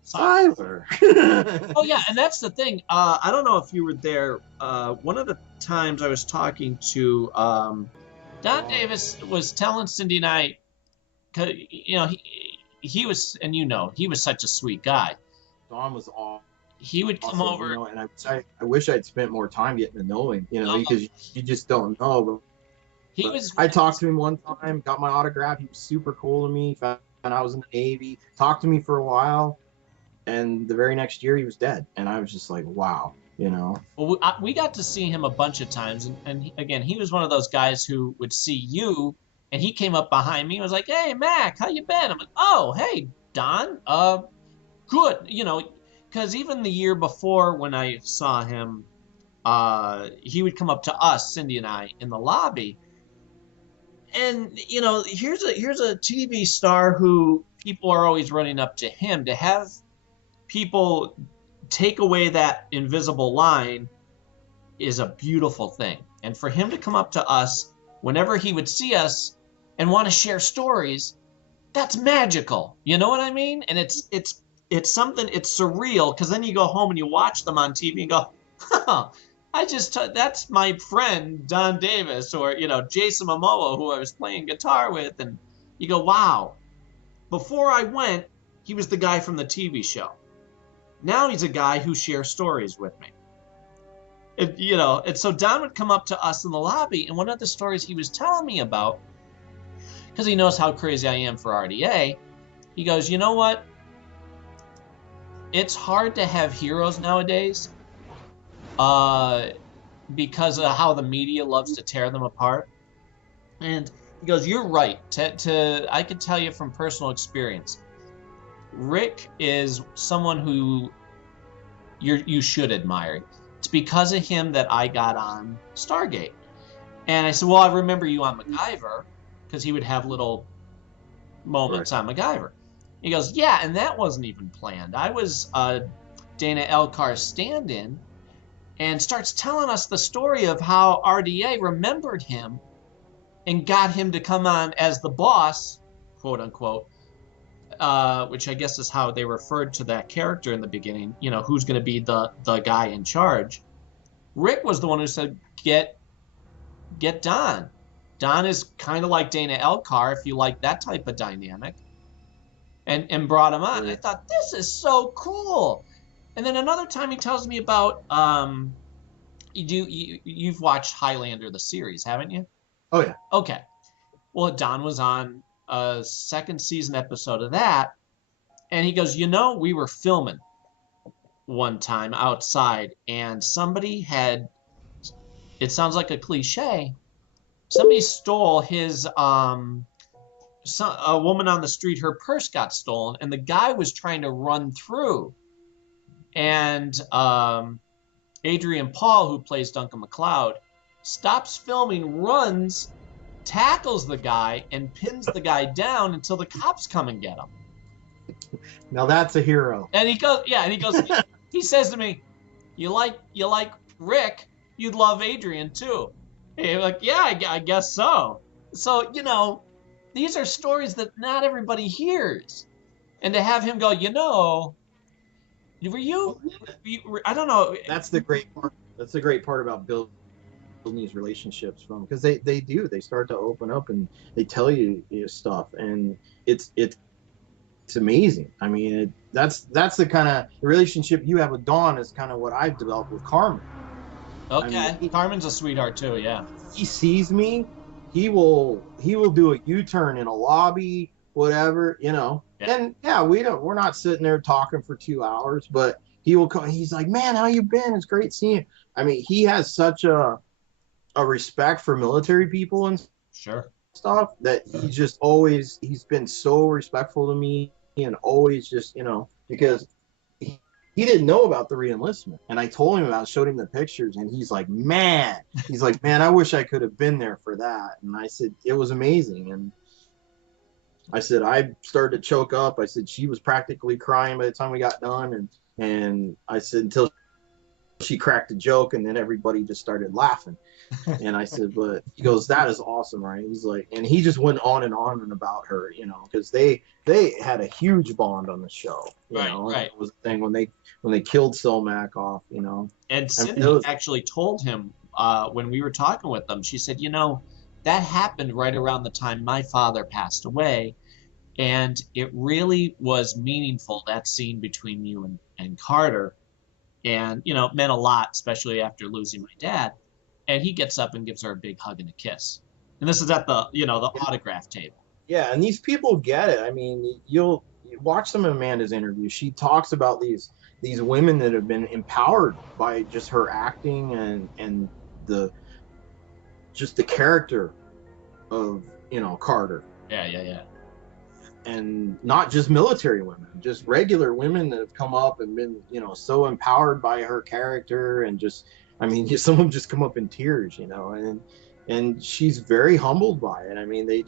Tyler. Oh, yeah, and that's the thing. I don't know if you were there. One of the times I was talking to Don Davis was telling Cindy and I, he was, and he was such a sweet guy. Don was awesome. He would come over, and I wish I'd spent more time getting to know him, because you just don't know. But I talked to him one time, got my autograph. He was super cool to me. Found I was in the Navy, talked to me for a while, and the very next year he was dead. And I was just like, wow. Well, we got to see him a bunch of times, and again, he was one of those guys who would see you, and he came up behind me and was like, "Hey, Mac, how you been?" I'm like, "Oh, hey, Don, good." Because even the year before when I saw him, he would come up to us, Cindy and I, in the lobby, and here's a TV star who people are always running up to him. To have people take away that invisible line is a beautiful thing. And for him to come up to us whenever he would see us and want to share stories, that's magical. You know what I mean? And it's it's something, it's surreal, because then you go home and you watch them on TV and go, huh, that's my friend Don Davis, or Jason Momoa, who I was playing guitar with, and you go, wow. Before I went, he was the guy from the TV show. Now he's a guy who shares stories with me. And so Don would come up to us in the lobby, and one of the stories he was telling me about, because he knows how crazy I am for RDA, he goes, you know what? It's hard to have heroes nowadays because of how the media loves to tear them apart. And he goes, you're right. I can tell you from personal experience, Rick is someone who you should admire. It's because of him that I got on Stargate. And I said, well, I remember you on MacGyver, because he would have little moments on MacGyver. He goes, yeah, and that wasn't even planned. I was Dana Elkar's stand-in, and starts telling us the story of how RDA remembered him and got him to come on as the boss, quote unquote, which I guess is how they referred to that character in the beginning, who's going to be the guy in charge. Rick was the one who said, get Don. Don is kind of like Dana Elkar, if you like that type of dynamic, and brought him on. And I thought, this is so cool. And then another time he tells me about, you've watched Highlander, the series, haven't you? Oh, yeah. Okay. Well, Don was on a second season episode of that, and he goes, we were filming one time outside, and somebody had, it sounds like a cliche, somebody stole his, a woman on the street, her purse got stolen, and the guy was trying to run through. And Adrian Paul, who plays Duncan MacLeod, stops filming, runs, tackles the guy, and pins the guy down until the cops come and get him. Now that's a hero. And he goes, he says to me, you like Rick, you'd love Adrian too. Hey, like, yeah, I guess so. So, these are stories that not everybody hears. And to have him go, were you, I don't know. That's the great part. That's the great part about building these relationships from, because they start to open up and they tell you stuff, and it's amazing. I mean, that's the kind of relationship you have with Dawn is kind of what I've developed with Carmen. Okay, I mean, Carmen's a sweetheart too. Yeah, he sees me, he will do a U-turn in a lobby, whatever, Yeah. And yeah, we're not sitting there talking for 2 hours, but he will come. He's like, man, how you been? It's great seeing you. I mean, he has such a respect for military people and stuff that he's been so respectful to me, and always just, because he didn't know about the re-enlistment, and I told him about it, showed him the pictures, and he's like, man, I wish I could have been there for that. And I said, it was amazing. And I said, I started to choke up. I said, she was practically crying by the time we got done. And I said, until she cracked a joke, and then everybody just started laughing. And I said, but he goes, that is awesome, right? He's like, and he just went on and about her, because they had a huge bond on the show, Right. It was a thing when they killed Selmac off, And Cindy actually told him when we were talking with them, she said, that happened right around the time my father passed away, and it really was meaningful, that scene between you and Carter, and it meant a lot, especially after losing my dad. And he gets up and gives her a big hug and a kiss, and this is at the the autograph table. Yeah, and these people get it. I mean, you'll watch some of Amanda's interviews. She talks about these women that have been empowered by just her acting and the character of Carter. Yeah. And not just military women, just regular women that have come up and been so empowered by her character, and just, I mean, some of them just come up in tears, and she's very humbled by it. I mean, they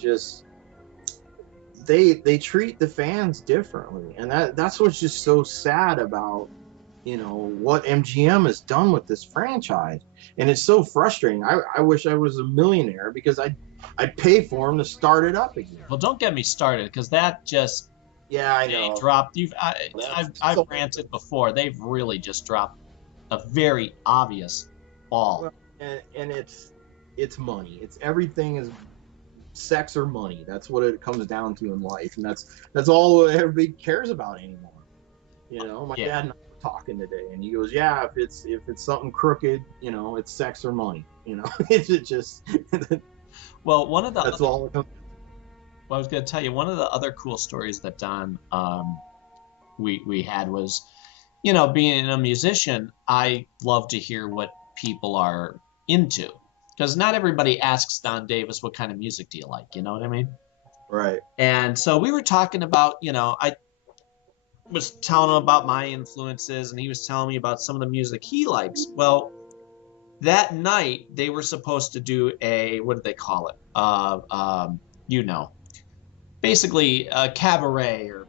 treat the fans differently, and that's what's just so sad about what MGM has done with this franchise. And it's so frustrating. I wish I was a millionaire, because I'd pay for them to start it up again. Well, don't get me started, because that just Yeah, I They know. dropped. That's I've so ranted before. They've really just dropped a very obvious ball. well, and it's money. It's everything is sex or money. That's what it comes down to in life, and that's all everybody cares about anymore. You know, my Yeah. dad and I were talking today, and he goes, "Yeah, if it's something crooked, it's sex or money. It's just Well, one of the that's other, all it comes." well, I was going to tell you one of the other cool stories that Don we had was, being a musician, I love to hear what people are into because not everybody asks Don Davis what kind of music do you like. You know what I mean? Right. And so we were talking about, I was telling him about my influences and he was telling me about some of the music he likes. Well, that night they were supposed to do a, what do they call it? You know, basically a cabaret or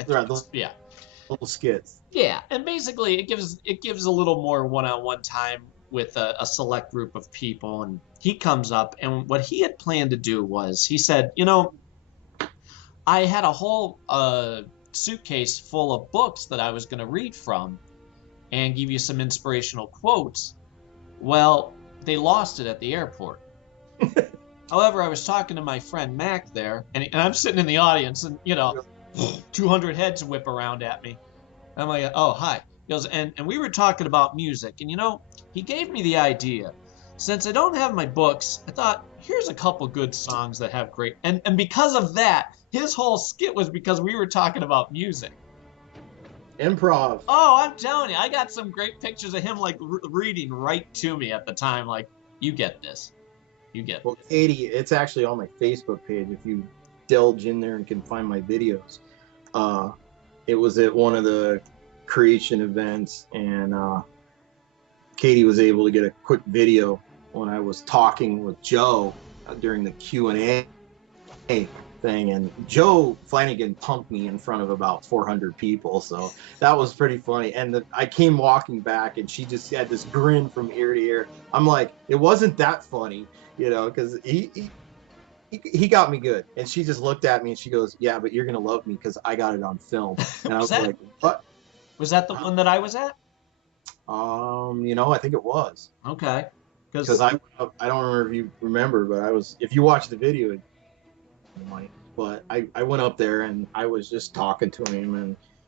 I think Right. The it's, yeah. little skits. Yeah, and basically it gives a little more one-on-one time with a select group of people and he comes up and what he had planned to do was he said, I had a whole suitcase full of books that I was going to read from and give you some inspirational quotes. Well, they lost it at the airport. However, I was talking to my friend Mac there, and I'm sitting in the audience, and 200 heads whip around at me. I'm like, oh, hi. He goes, and we were talking about music, and he gave me the idea. Since I don't have my books, I thought, here's a couple good songs that have great, and because of that, his whole skit was because we were talking about music. Improv. Oh, I'm telling you, I got some great pictures of him like reading right to me at the time. Like, you get this, you get Well, this. Katie, it's actually on my Facebook page. If you delge in there and can find my videos, uh, it was at one of the creation events, and Katie was able to get a quick video when I was talking with Joe during the Q&A thing, and Joe Flanagan punked me in front of about 400 people, so that was pretty funny. And I came walking back, and she just had this grin from ear to ear. I'm like, it wasn't that funny, because he got me good. And she just looked at me and she goes, "Yeah, but you're gonna love me because I got it on film." And I was was that like, "What?" was that the one that I was at? I think it was Okay, because because I don't remember if you remember, but I was, if you watch the video, you might. But I went up there and I was just talking to him,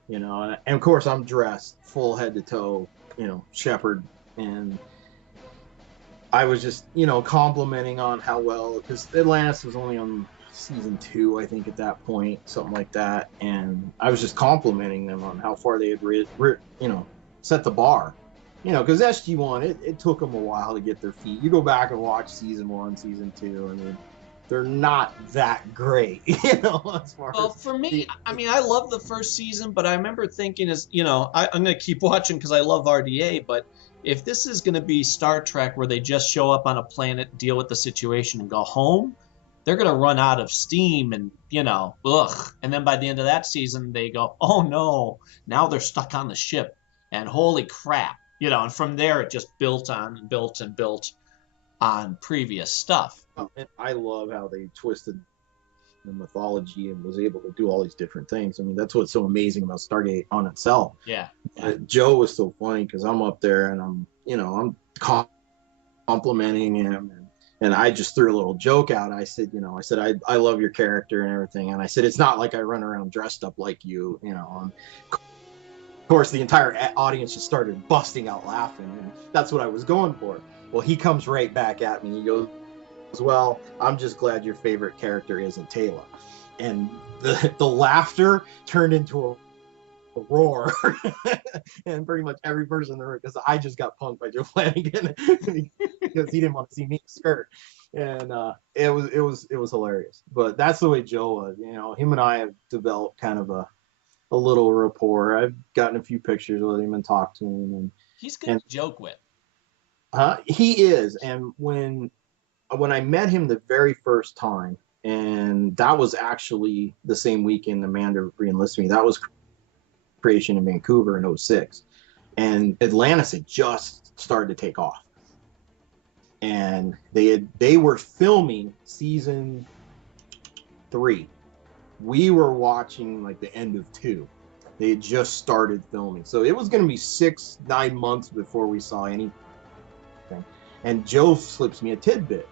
and of course I'm dressed full head to toe, shepherd, and I was just, complimenting on how well, because Atlantis was only on season 2, I think, at that point, something like that, and I was just complimenting them on how far they had, set the bar, because SG1, it took them a while to get their feet. You go back and watch season 1, season 2, I mean, they're not that great, as far well, as for me, the I mean, I love the first season, but I remember thinking, I'm going to keep watching because I love RDA. But if this is going to be Star Trek where they just show up on a planet, deal with the situation, and go home, they're going to run out of steam, and ugh. And then by the end of that season, they go, oh no, now they're stuck on the ship, and holy crap, And from there, it just built on and built and built on previous stuff. and I love how they twisted the mythology and was able to do all these different things. I mean, that's what's so amazing about Stargate on itself. Yeah. Joe was so funny because I'm up there and I'm complimenting him, and I just threw a little joke out. I said, I love your character and everything, and I said it's not like I run around dressed up like you, And of course, the entire audience just started busting out laughing, and that's what I was going for. Well, he comes right back at me. He goes, "Well, I'm just glad your favorite character isn't Taylor." And the laughter turned into a roar, and pretty much every person in the room, because I just got punked by Joe Flanagan because he didn't want to see me skirt, and it was hilarious. But that's the way Joe was. Him and I have developed kind of a little rapport. I've gotten a few pictures with him and talked to him, He's good and to joke with. he is. And when I met him the very first time, and that was actually the same weekend Amanda re-enlisted me. That was creation in Vancouver in 06. And Atlantis had just started to take off. And they were filming season 3. we were watching like the end of 2. They had just started filming, so it was going to be 6-9 months before we saw anything. And Joe slips me a tidbit,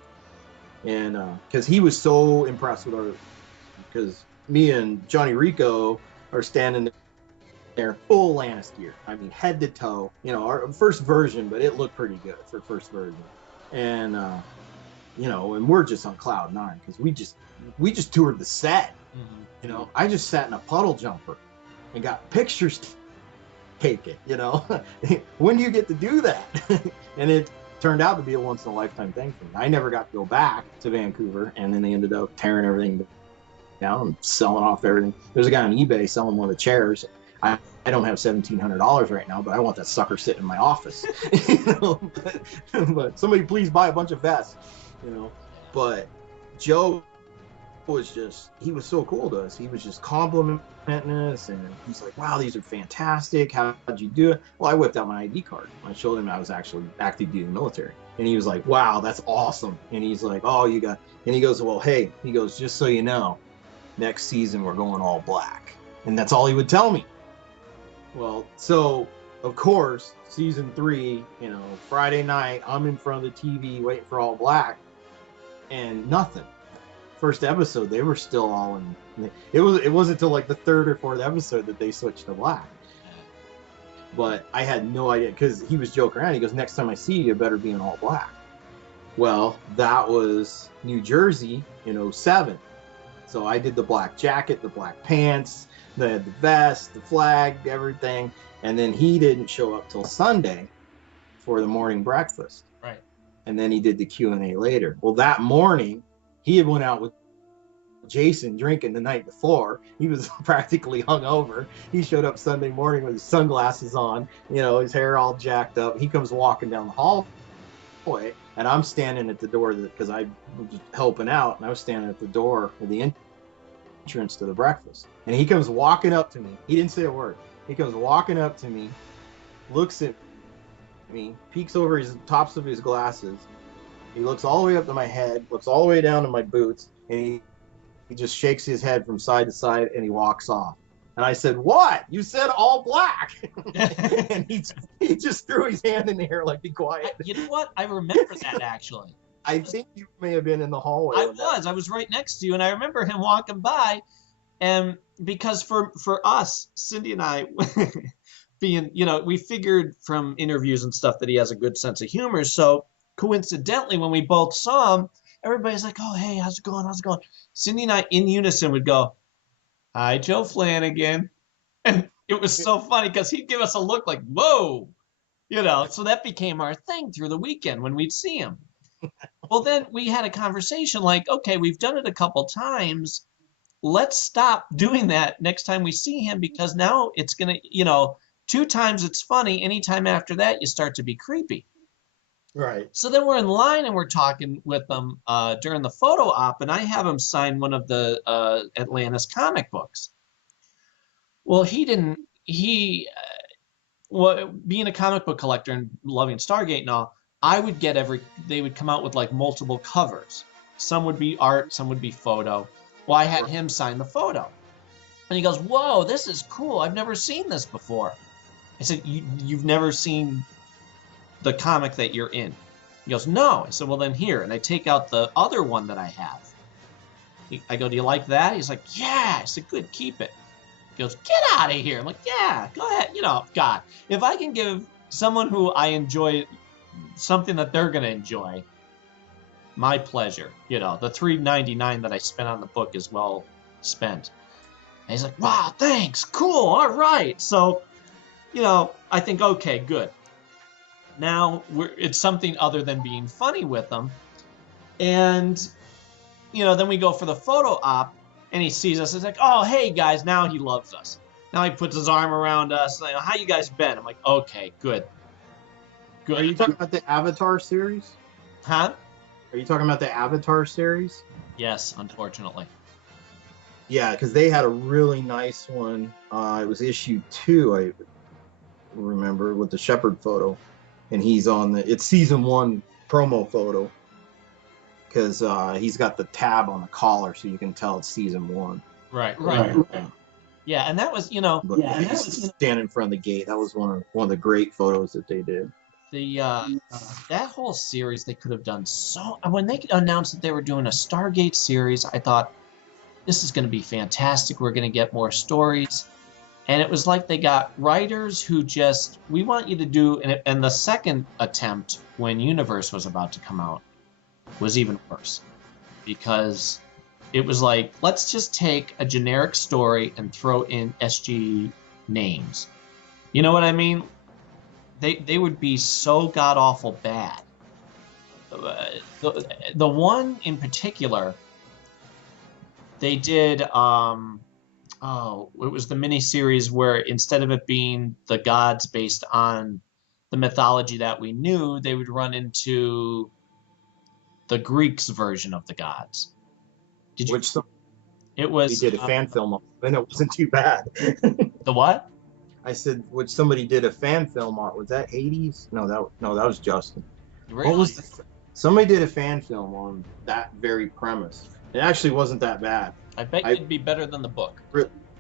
and because he was so impressed with our, because me and Johnny Rico are standing there full Lannis gear. I mean, head to toe. You know, our first version, but it looked pretty good for first version. And you know, and we're just on cloud 9 because we just toured the set. You know, I just sat in a puddle jumper and got pictures taken. You know, when do you get to do that? And it turned out to be a once in a lifetime thing for me. I never got to go back to Vancouver, and then they ended up tearing everything down and selling off everything. There's a guy on eBay selling one of the chairs. I don't have $1,700 right now, but I want that sucker sitting in my office. You know, but somebody please buy a bunch of vests. You know, but Joe was just, he was so cool to us. He was just complimenting us, and he's like, wow, these are fantastic. How'd you do it? Well, I whipped out my ID card. I showed him I was actually active duty military. And he was like, wow, that's awesome. And he's like, oh, you got, and he goes, well, hey, he goes, just so you know, next season we're going all black. And that's all he would tell me. Well, so of course, season 3, you know, Friday night, I'm in front of the TV waiting for all black, and nothing. First episode, they were still all in. It wasn't until like the 3rd or 4th episode that they switched to black. But I had no idea, because he was joking around. He goes, next time I see you, you better be in all black. Well, that was New Jersey in 07. So I did the black jacket, the black pants, the vest, the flag, everything. And then he didn't show up till Sunday for the morning breakfast. Right. And then he did the Q&A later. Well, that morning, he had went out with Jason drinking the night before. He was practically hungover. He showed up Sunday morning with his sunglasses on, you know, his hair all jacked up. He comes walking down the hallway, and I'm standing at the door because I was helping out, and I was standing at the door of the entrance to the breakfast. And he comes walking up to me. He didn't say a word. He comes walking up to me, looks at me, peeks over his tops of his glasses. He looks all the way up to my head, looks all the way down to my boots, and he just shakes his head from side to side, and he walks off. And I said, what? You said all black. And he just threw his hand in the air like, be quiet. You know what? I remember that, actually. I think you may have been in the hallway. I was right next to you, and I remember him walking by. And because for us, Cindy and I, being, you know, we figured from interviews and stuff that he has a good sense of humor. So coincidentally, when we both saw him, everybody's like, oh, hey, how's it going? How's it going? Cindy and I in unison would go, hi, Joe Flanagan. And it was so funny because he'd give us a look like, whoa, you know. So that became our thing through the weekend when we'd see him. Well, then we had a conversation like, okay, we've done it a couple times. Let's stop doing that next time we see him, because now it's going to, you know, 2 times it's funny. Anytime after that, you start to be creepy. Right. So then we're in line and we're talking with them during the photo op, and I have him sign one of the Atlantis comic books. Well, well, being a comic book collector and loving Stargate and all, I would get they would come out with like multiple covers. Some would be art, some would be photo. Well, I had him sign the photo. And he goes, whoa, this is cool. I've never seen this before. I said, you've never seen the comic that you're in? He goes, no. I said, well, then here. And I take out the other one that I have. I go, do you like that? He's like, yeah. I said, good, keep it. He goes, get out of here. I'm like, yeah, go ahead. You know, God, if I can give someone who I enjoy something that they're going to enjoy, my pleasure. You know, the $3.99 that I spent on the book is well spent. And he's like, wow, thanks. Cool. All right. So, you know, I think, okay, good. Now it's something other than being funny with them. And, you know, then we go for the photo op, and he sees us. It's like, oh, hey, guys, now he loves us. Now he puts his arm around us. Like, how you guys been? I'm like, okay, good. Good. Are you talking about the Avatar series? Huh? Are you talking about the Avatar series? Yes, unfortunately. Yeah, because they had a really nice one. It was issue 2, I remember, with the Shepherd photo. And he's on it's season 1 promo photo. Because he's got the tab on the collar, so you can tell it's season 1. Right. Right. Yeah, and that was, you know, But yeah, he stand in front of the gate. That was one of the great photos that they did. the that whole series they could have done so. When they announced that they were doing a Stargate series, I thought this is going to be fantastic. We're going to get more stories. And it was like they got writers who just, we want you to do, and the second attempt when Universe was about to come out was even worse, because it was like, let's just take a generic story and throw in SG names. You know what I mean? They would be so god awful bad. The one in particular, they did it was the miniseries where instead of it being the gods based on the mythology that we knew, they would run into the Greeks version of the gods. Did you? Which some It he was did a fan film on, and it wasn't too bad. the what? I said, which somebody did a fan film on. Was that Hades? No, that was Justin. Really? What was somebody did a fan film on that very premise. It actually wasn't that bad. I bet it'd be better than the book.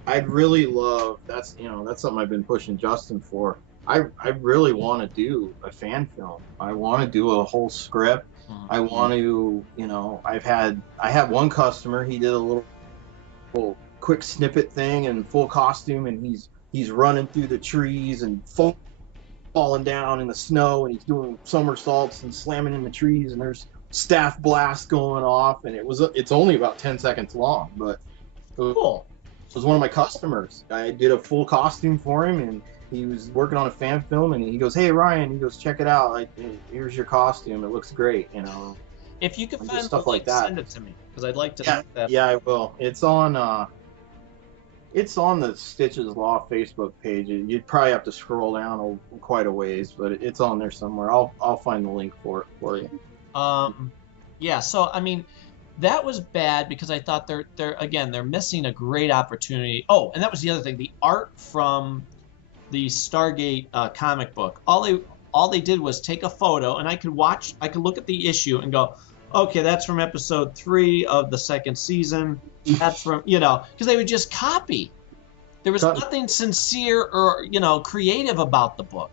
I'd really love, that's something I've been pushing Justin for. I really want to do a fan film. I want to do a whole script. Mm-hmm. I want to, I have one customer, he did a little quick snippet thing in full costume, and he's running through the trees and falling down in the snow, and he's doing somersaults and slamming in the trees, and there's staff blast going off, and it's only about 10 seconds long, but cool. It was one of my customers. I did a full costume for him, and he was working on a fan film, and he goes, "Hey Ryan," he goes, "check it out. Like, here's your costume. It looks great." If you could find stuff like that, send it to me, because I'd like to know that. Yeah, I will. It's on the Stitches Loft Facebook page. You'd probably have to scroll down quite a ways, but it's on there somewhere. I'll find the link for you. Yeah. So I mean, that was bad because I thought they're missing a great opportunity. Oh, and that was the other thing. The art from the Stargate comic book. All they did was take a photo, and I could look at the issue and go, okay, that's from episode 3 of the second season. That's from, because they would just copy. There was nothing sincere or, creative about the book.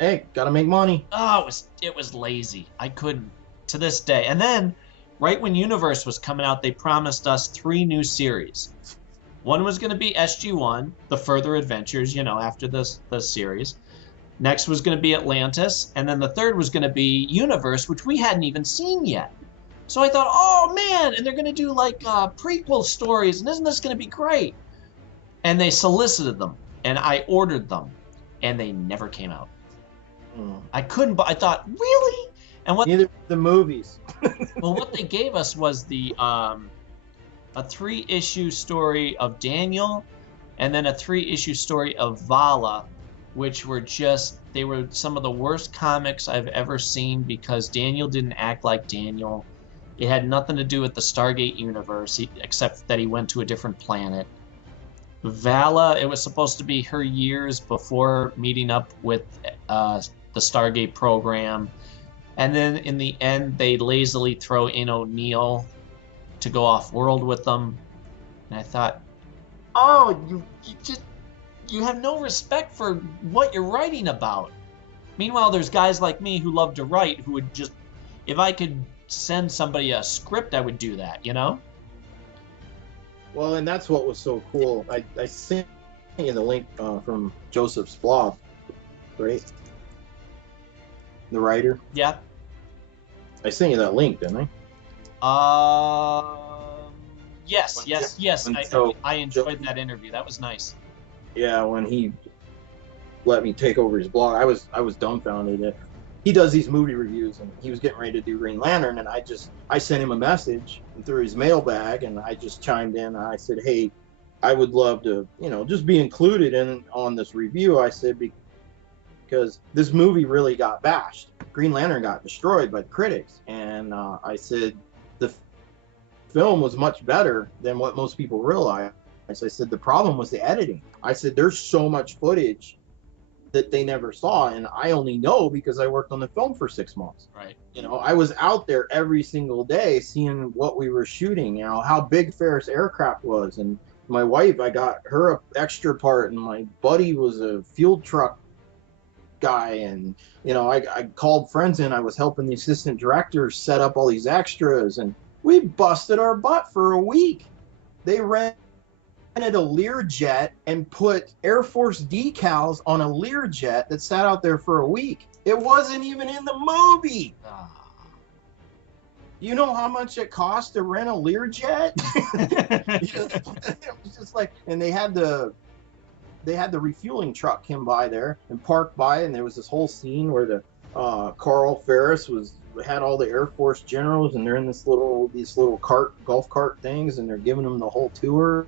Hey, gotta make money. Oh, it was lazy. I couldn't, to this day. And then, right when Universe was coming out, they promised us 3 new series. One was going to be SG-1, The Further Adventures, after the series. Next was going to be Atlantis, and then the third was going to be Universe, which we hadn't even seen yet. So I thought, oh man, and they're going to do like prequel stories, and isn't this going to be great? And they solicited them, and I ordered them, and they never came out. I couldn't, but I thought, really? And neither the movies. Well, what they gave us was the a 3-issue story of Daniel, and then a 3-issue story of Vala, which were they were some of the worst comics I've ever seen, because Daniel didn't act like Daniel. It had nothing to do with the Stargate universe, except that he went to a different planet. Vala, it was supposed to be her years before meeting up with the Stargate program. And then in the end, they lazily throw in O'Neill to go off-world with them. And I thought, oh, you have no respect for what you're writing about. Meanwhile, there's guys like me who love to write, who would just, if I could send somebody a script, I would do that, Well, and that's what was so cool. I sent you the link from Joseph's blog, right? The writer. Yeah. I sent you that link, didn't I? Yes. I enjoyed that interview. That was nice. Yeah, when he let me take over his blog, I was dumbfounded. He does these movie reviews, and he was getting ready to do Green Lantern, and I sent him a message through his mailbag, and I just chimed in. And I said, hey, I would love to, just be included on this review. I said, because this movie really got bashed. Green Lantern got destroyed by the critics, and I said the film was much better than what most people realize. I said the problem was the editing. I said there's so much footage that they never saw, and I only know because I worked on the film for 6 months. Right. You know, I was out there every single day seeing what we were shooting, you know, how big Ferris aircraft was. And my wife, I got her an extra part, and my buddy was a field truck guy. And, you know, I called friends in. I was helping the assistant directors set up all these extras, and we busted our butt for a week. They rented a Learjet and put Air Force decals on a Learjet that sat out there for a week. It wasn't even in the movie. You know how much it cost to rent a Learjet? It was just like, and they had the refueling truck come by there and park by, and there was this whole scene where the Carl Ferris had all the Air Force generals, and they're in these little golf cart things, and they're giving them the whole tour.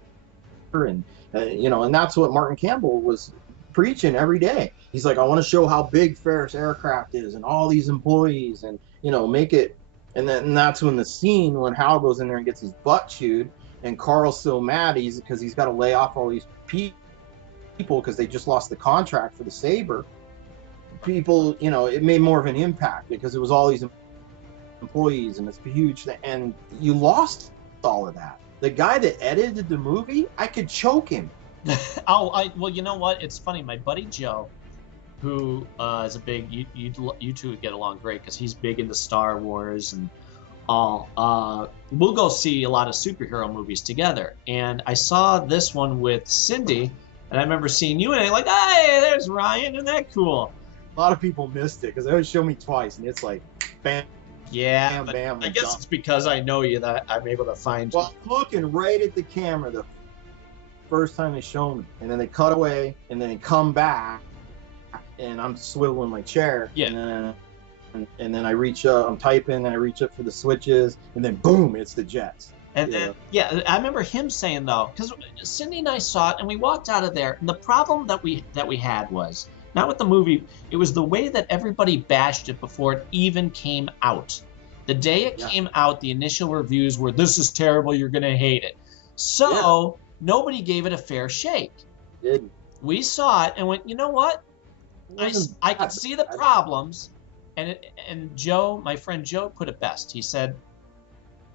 And you know, and that's what Martin Campbell was preaching every day. He's like, I want to show how big Ferris aircraft is and all these employees, and, you know, make it. And that's when the scene when Hal goes in there and gets his butt chewed, and Carl's so mad because he's got to lay off all these people because they just lost the contract for the Sabre. People, you know, it made more of an impact because it was all these employees, and it's huge thing, and you lost all of that. The guy that edited the movie, I could choke him. Well, you know what? It's funny. My buddy Joe, who is a big, you two would get along great because he's big into Star Wars and all. We'll go see a lot of superhero movies together. And I saw this one with Cindy, and I remember seeing you, and I'm like, hey, there's Ryan, isn't that cool? A lot of people missed it because they would show me twice, and it's like, bam. Yeah, bam, bam, I guess it's because I know you that I'm able to find you. Well, looking right at the camera the first time they show me, and then they cut away, and then they come back, and I'm swiveling my chair. Yeah. And then I reach up, I'm typing, and I reach up for the switches, and then boom, it's the jets. And then, yeah, I remember him saying, though, because Cindy and I saw it, and we walked out of there, and the problem that we had was, not with the movie, it was the way that everybody bashed it before it even came out. The day it came out, the initial reviews were, this is terrible, you're going to hate it. So, nobody gave it a fair shake. We saw it and went, you know what? I could see the problems. And Joe, my friend Joe, put it best. He said,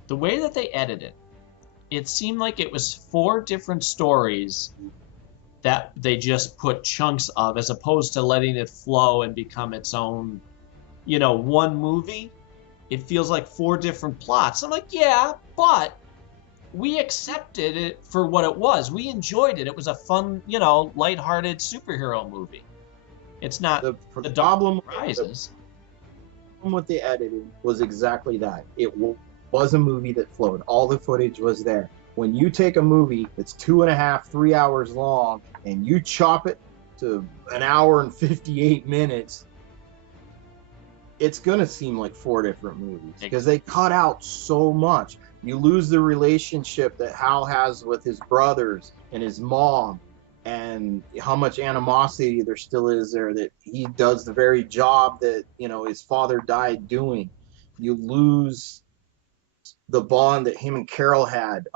the way that they edited, it seemed like it was 4 different stories that they just put chunks of, as opposed to letting it flow and become its own, you know, one movie. It feels like 4 different plots. I'm like, yeah, but we accepted it for what it was. We enjoyed it. It was a fun, you know, lighthearted superhero movie. It's not the problem rises. With the editing was exactly that. It was a movie that flowed. All the footage was there. When you take a movie that's 2.5, 3 hours long, and you chop it to 1 hour and 58 minutes, it's going to seem like 4 different movies because they cut out so much. You lose the relationship that Hal has with his brothers and his mom, and how much animosity there still is there, that he does the very job that, you know, his father died doing. You lose the bond that him and Carol had,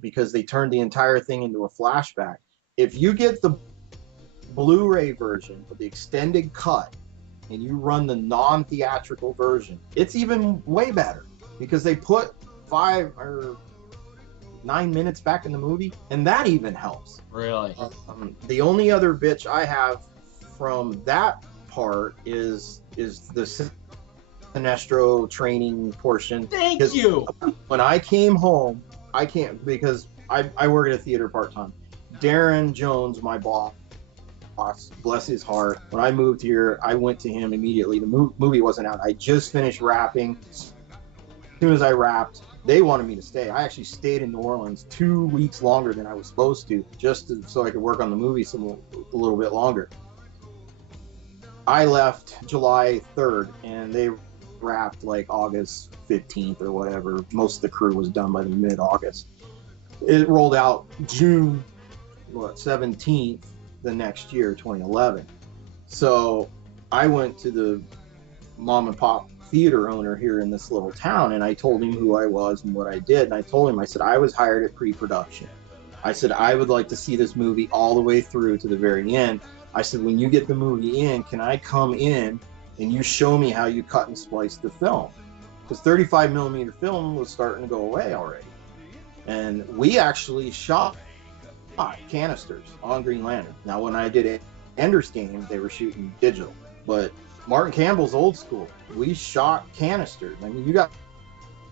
because they turned the entire thing into a flashback. If you get the Blu-ray version of the extended cut and you run the non-theatrical version, it's even way better because they put 5 or 9 minutes back in the movie, and that even helps. Really? The only other bitch I have from that part is the Sinestro training portion. Thank you. When I came home, I can't, because I work at a theater part-time. Darren Jones, my boss, bless his heart, when I moved here, I went to him immediately. The movie wasn't out. I just finished wrapping. As soon as I wrapped, they wanted me to stay. I actually stayed in New Orleans 2 weeks longer than I was supposed to, so I could work on the movie a little bit longer. I left July 3rd, and they wrapped like August 15th or whatever. Most of the crew was done by the mid-August. It rolled out June 17th the next year, 2011. So I went to the mom and pop theater owner here in this little town, and I told him who I was and what I did. And I told him, I said, I was hired at pre-production. I said, I would like to see this movie all the way through to the very end. I said, when you get the movie in, can I come in and you show me how you cut and splice the film? Because 35 millimeter film was starting to go away already. And we actually shot canisters on Green Lantern. Now, when I did Ender's Game, they were shooting digital. But Martin Campbell's old school. We shot canisters. I mean, you got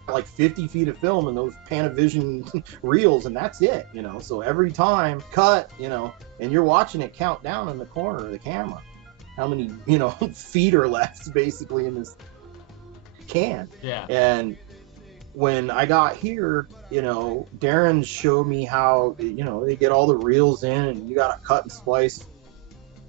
like 50 feet of film in those Panavision reels, and that's it, you know. So every time cut, you know, and you're watching it count down in the corner of the camera. How many, you know, feet are left basically in this can. Yeah. And when I got here, you know, Darren showed me how, you know, they get all the reels in and you got to cut and splice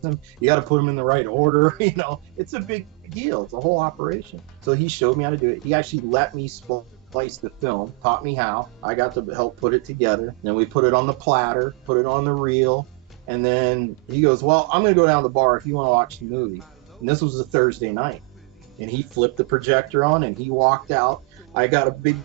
them. You got to put them in the right order. You know, it's a big deal. It's a whole operation. So he showed me how to do it. He actually let me splice the film, taught me how. I got to help put it together. Then we put it on the platter, put it on the reel. And then he goes, well, I'm going to go down to the bar if you want to watch the movie. And this was a Thursday night. And he flipped the projector on and he walked out. I got a big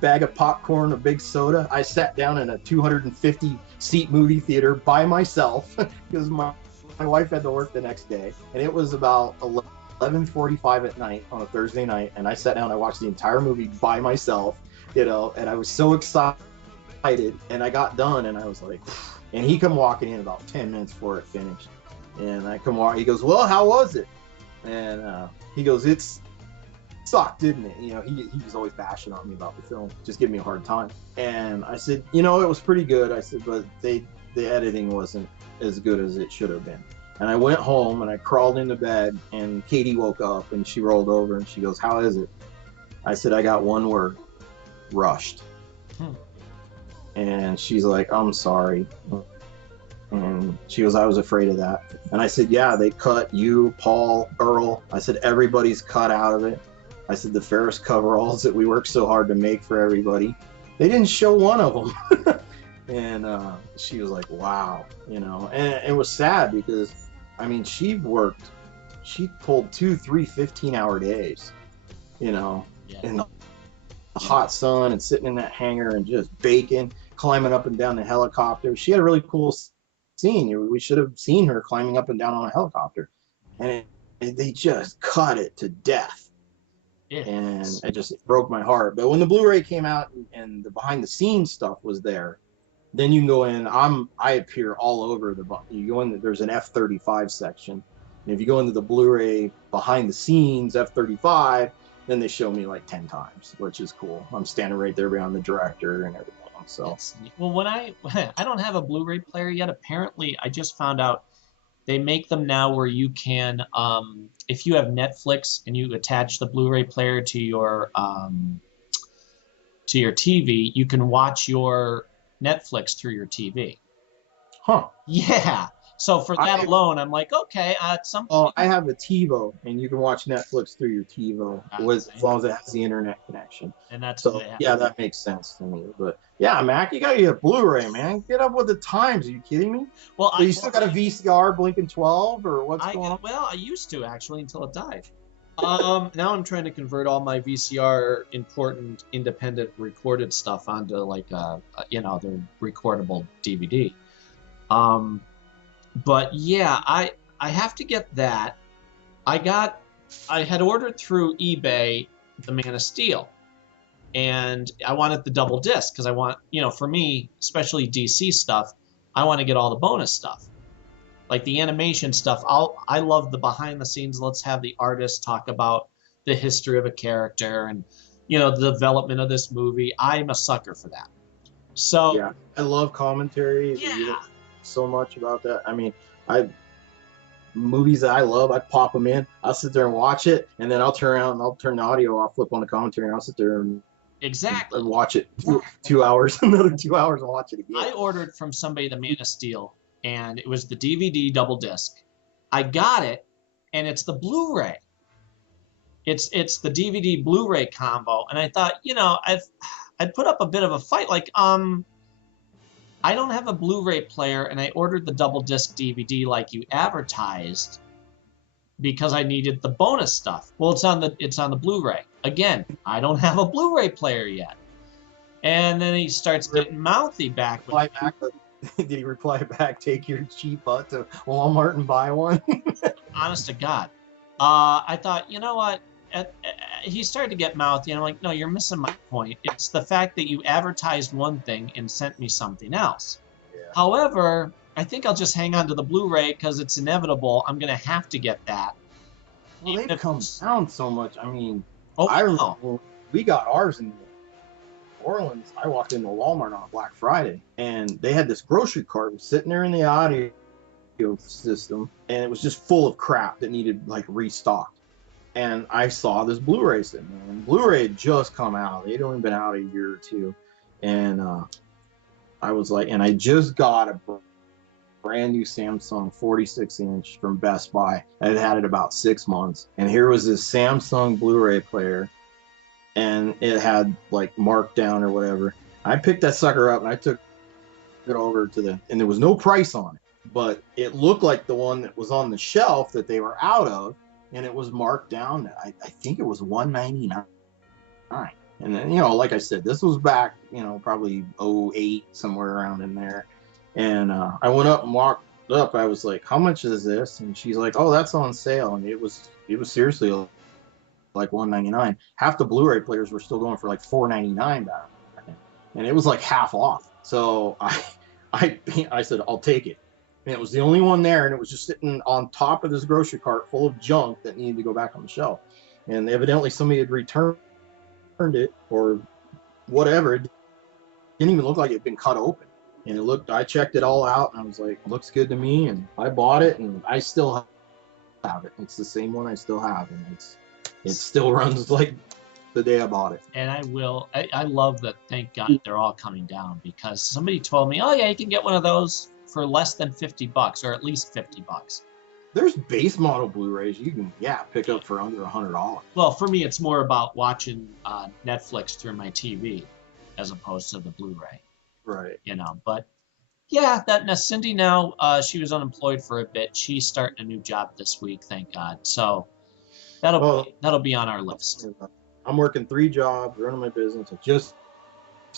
bag of popcorn, a big soda. I sat down in a 250 seat movie theater by myself because my wife had to work the next day. And it was about 11:45 at night on a Thursday night. And I sat down, I watched the entire movie by myself, you know, and I was so excited. And I got done and I was like, and he come walking in about 10 minutes before it finished. And I come walk, he goes, well, how was it? And he goes, it sucked, didn't it? You know, he was always bashing on me about the film, just giving me a hard time. And I said, you know, it was pretty good. I said, but the editing wasn't as good as it should have been. And I went home and I crawled into bed and Katie woke up and she rolled over and she goes, how is it? I said, I got one word, rushed. And she's like, I'm sorry. And she goes, I was afraid of that. And I said, yeah, they cut you, Paul, Earl. I said, everybody's cut out of it. I said, the Ferris coveralls that we worked so hard to make for everybody, they didn't show one of them. And she was like, wow, you know. And it was sad because, I mean, she pulled 2, 3 15-hour days, you know, in the hot sun and sitting in that hangar and just baking, climbing up and down the helicopter. She had a really cool scene. We should have seen her climbing up and down on a helicopter. And they just cut it to death. And it just broke my heart. But when the Blu-ray came out and the behind the scenes stuff was there, then you can go in. I appear all over you go in. There's an F-35 section, and if you go into the Blu-ray behind the scenes F-35, then they show me like 10 times, which is cool. I'm standing right there behind the director and everything. So well, when I don't have a Blu-ray player yet. Apparently, I just found out they make them now where you can, if you have Netflix and you attach the Blu-ray player to your TV, you can watch your Netflix through your TV. Huh. Yeah. So for that alone, I'm like, okay, at some point. I have a TiVo, and you can watch Netflix through your TiVo as long as it has the internet connection. And that's so yeah, that makes sense to me. But yeah, Mac, you got your Blu-ray, man. Get up with the times. Are you kidding me? Well, so you still got a VCR blinking 12, or what's going on? Well, I used to actually until it died. Now I'm trying to convert all my VCR important independent recorded stuff onto like the recordable DVD. But yeah, I have to get that. I had ordered through eBay the Man of Steel, and I wanted the double disc because I want, for me, especially DC stuff, I want to get all the bonus stuff. Like the animation stuff, I love the behind the scenes. Let's have the artist talk about the history of a character and, the development of this movie. I'm a sucker for that. So yeah, I love commentary. Yeah. So much about that. I mean, movies that I love, I pop them in. I'll sit there and watch it, and then I'll turn around and I'll turn the audio off, flip on the commentary, and I'll sit there and watch it 2 hours, another 2 hours, and watch it again. I ordered from somebody the Man of Steel, and it was the DVD double disc. I got it, and it's the Blu-ray. It's the DVD Blu-ray combo, and I thought, I'd put up a bit of a fight, like I don't have a Blu-ray player, and I ordered the double disc DVD like you advertised because I needed the bonus stuff. Well, it's on the Blu-ray. Again, I don't have a Blu-ray player yet. And then he starts getting mouthy back. Did he reply back, take your cheap butt to Walmart and buy one? Honest to God. I thought, you know what? He started to get mouthy, and I'm like, no, you're missing my point. It's the fact that you advertised one thing and sent me something else. Yeah. However, I think I'll just hang on to the Blu-ray because it's inevitable. I'm going to have to get that. Well, they've come down so much. I mean, I remember when we got ours in New Orleans. I walked into Walmart on Black Friday, and they had this grocery cart sitting there in the audio system, and it was just full of crap that needed like restocked. And I saw this Blu-ray sitting there, and Blu-ray had just come out. They'd only been out a year or two, and I was like, and I just got a brand new Samsung 46-inch from Best Buy. I had had it about 6 months, and here was this Samsung Blu-ray player, and it had like markdown or whatever. I picked that sucker up and I took it over to and there was no price on it, but it looked like the one that was on the shelf that they were out of, and it was marked down. I think it was $199. And then, like I said, this was back, probably 08, somewhere around in there. And I went up and walked up. I was like, how much is this? And she's like, oh, that's on sale. And it was seriously like $199. Half the Blu-ray players were still going for like $499 back then. And it was like half off. So I said, I'll take it. And it was the only one there, and it was just sitting on top of this grocery cart full of junk that needed to go back on the shelf. And evidently somebody had returned it or whatever. It didn't even look like it had been cut open. And I checked it all out, and I was like, looks good to me. And I bought it, and I still have it. It's the same one I still have, and it still runs like the day I bought it. And I love that, thank God, they're all coming down, because somebody told me, oh yeah, you can get one of those for less than $50, or at least $50. There's base model Blu-rays you can pick up for under $100. Well, for me, it's more about watching Netflix through my TV as opposed to the Blu-ray. Right. But yeah, now Cindy now, she was unemployed for a bit. She's starting a new job this week, thank God. So that'll be on our list. I'm working 3 jobs, running my business. I just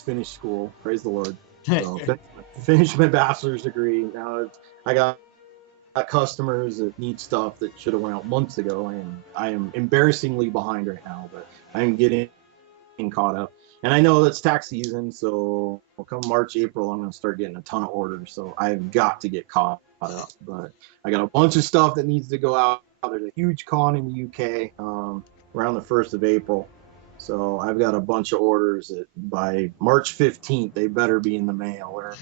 finished school. Praise the Lord. So finished my bachelor's degree. Now I got customers that need stuff that should have went out months ago, and I am embarrassingly behind right now, but I'm getting caught up. And I know it's tax season, so come March, April, I'm going to start getting a ton of orders. So I've got to get caught up. But I got a bunch of stuff that needs to go out. There's a huge con in the UK around the 1st of April. So I've got a bunch of orders that by March 15th, they better be in the mail, or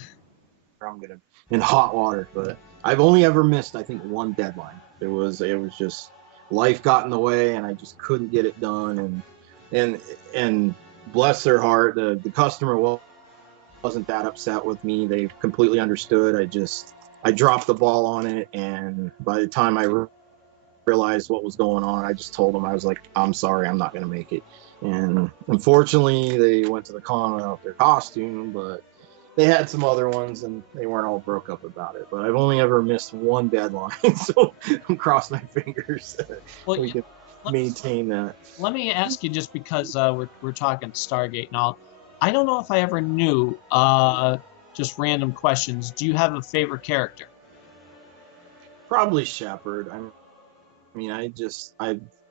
I'm going to in hot water. But I've only ever missed, I think, one deadline. It was just life got in the way, and I just couldn't get it done. And bless their heart, the customer wasn't that upset with me. They completely understood. I dropped the ball on it, and by the time I realized what was going on, I just told them, I was like, I'm sorry, I'm not going to make it. And unfortunately, they went to the con without their costume, but they had some other ones, and they weren't all broke up about it. But I've only ever missed one deadline, so I'm crossing my fingers that we can maintain that. Let me ask you, just because we're talking Stargate and all, I don't know if I ever knew, just random questions, do you have a favorite character? Probably Shepard.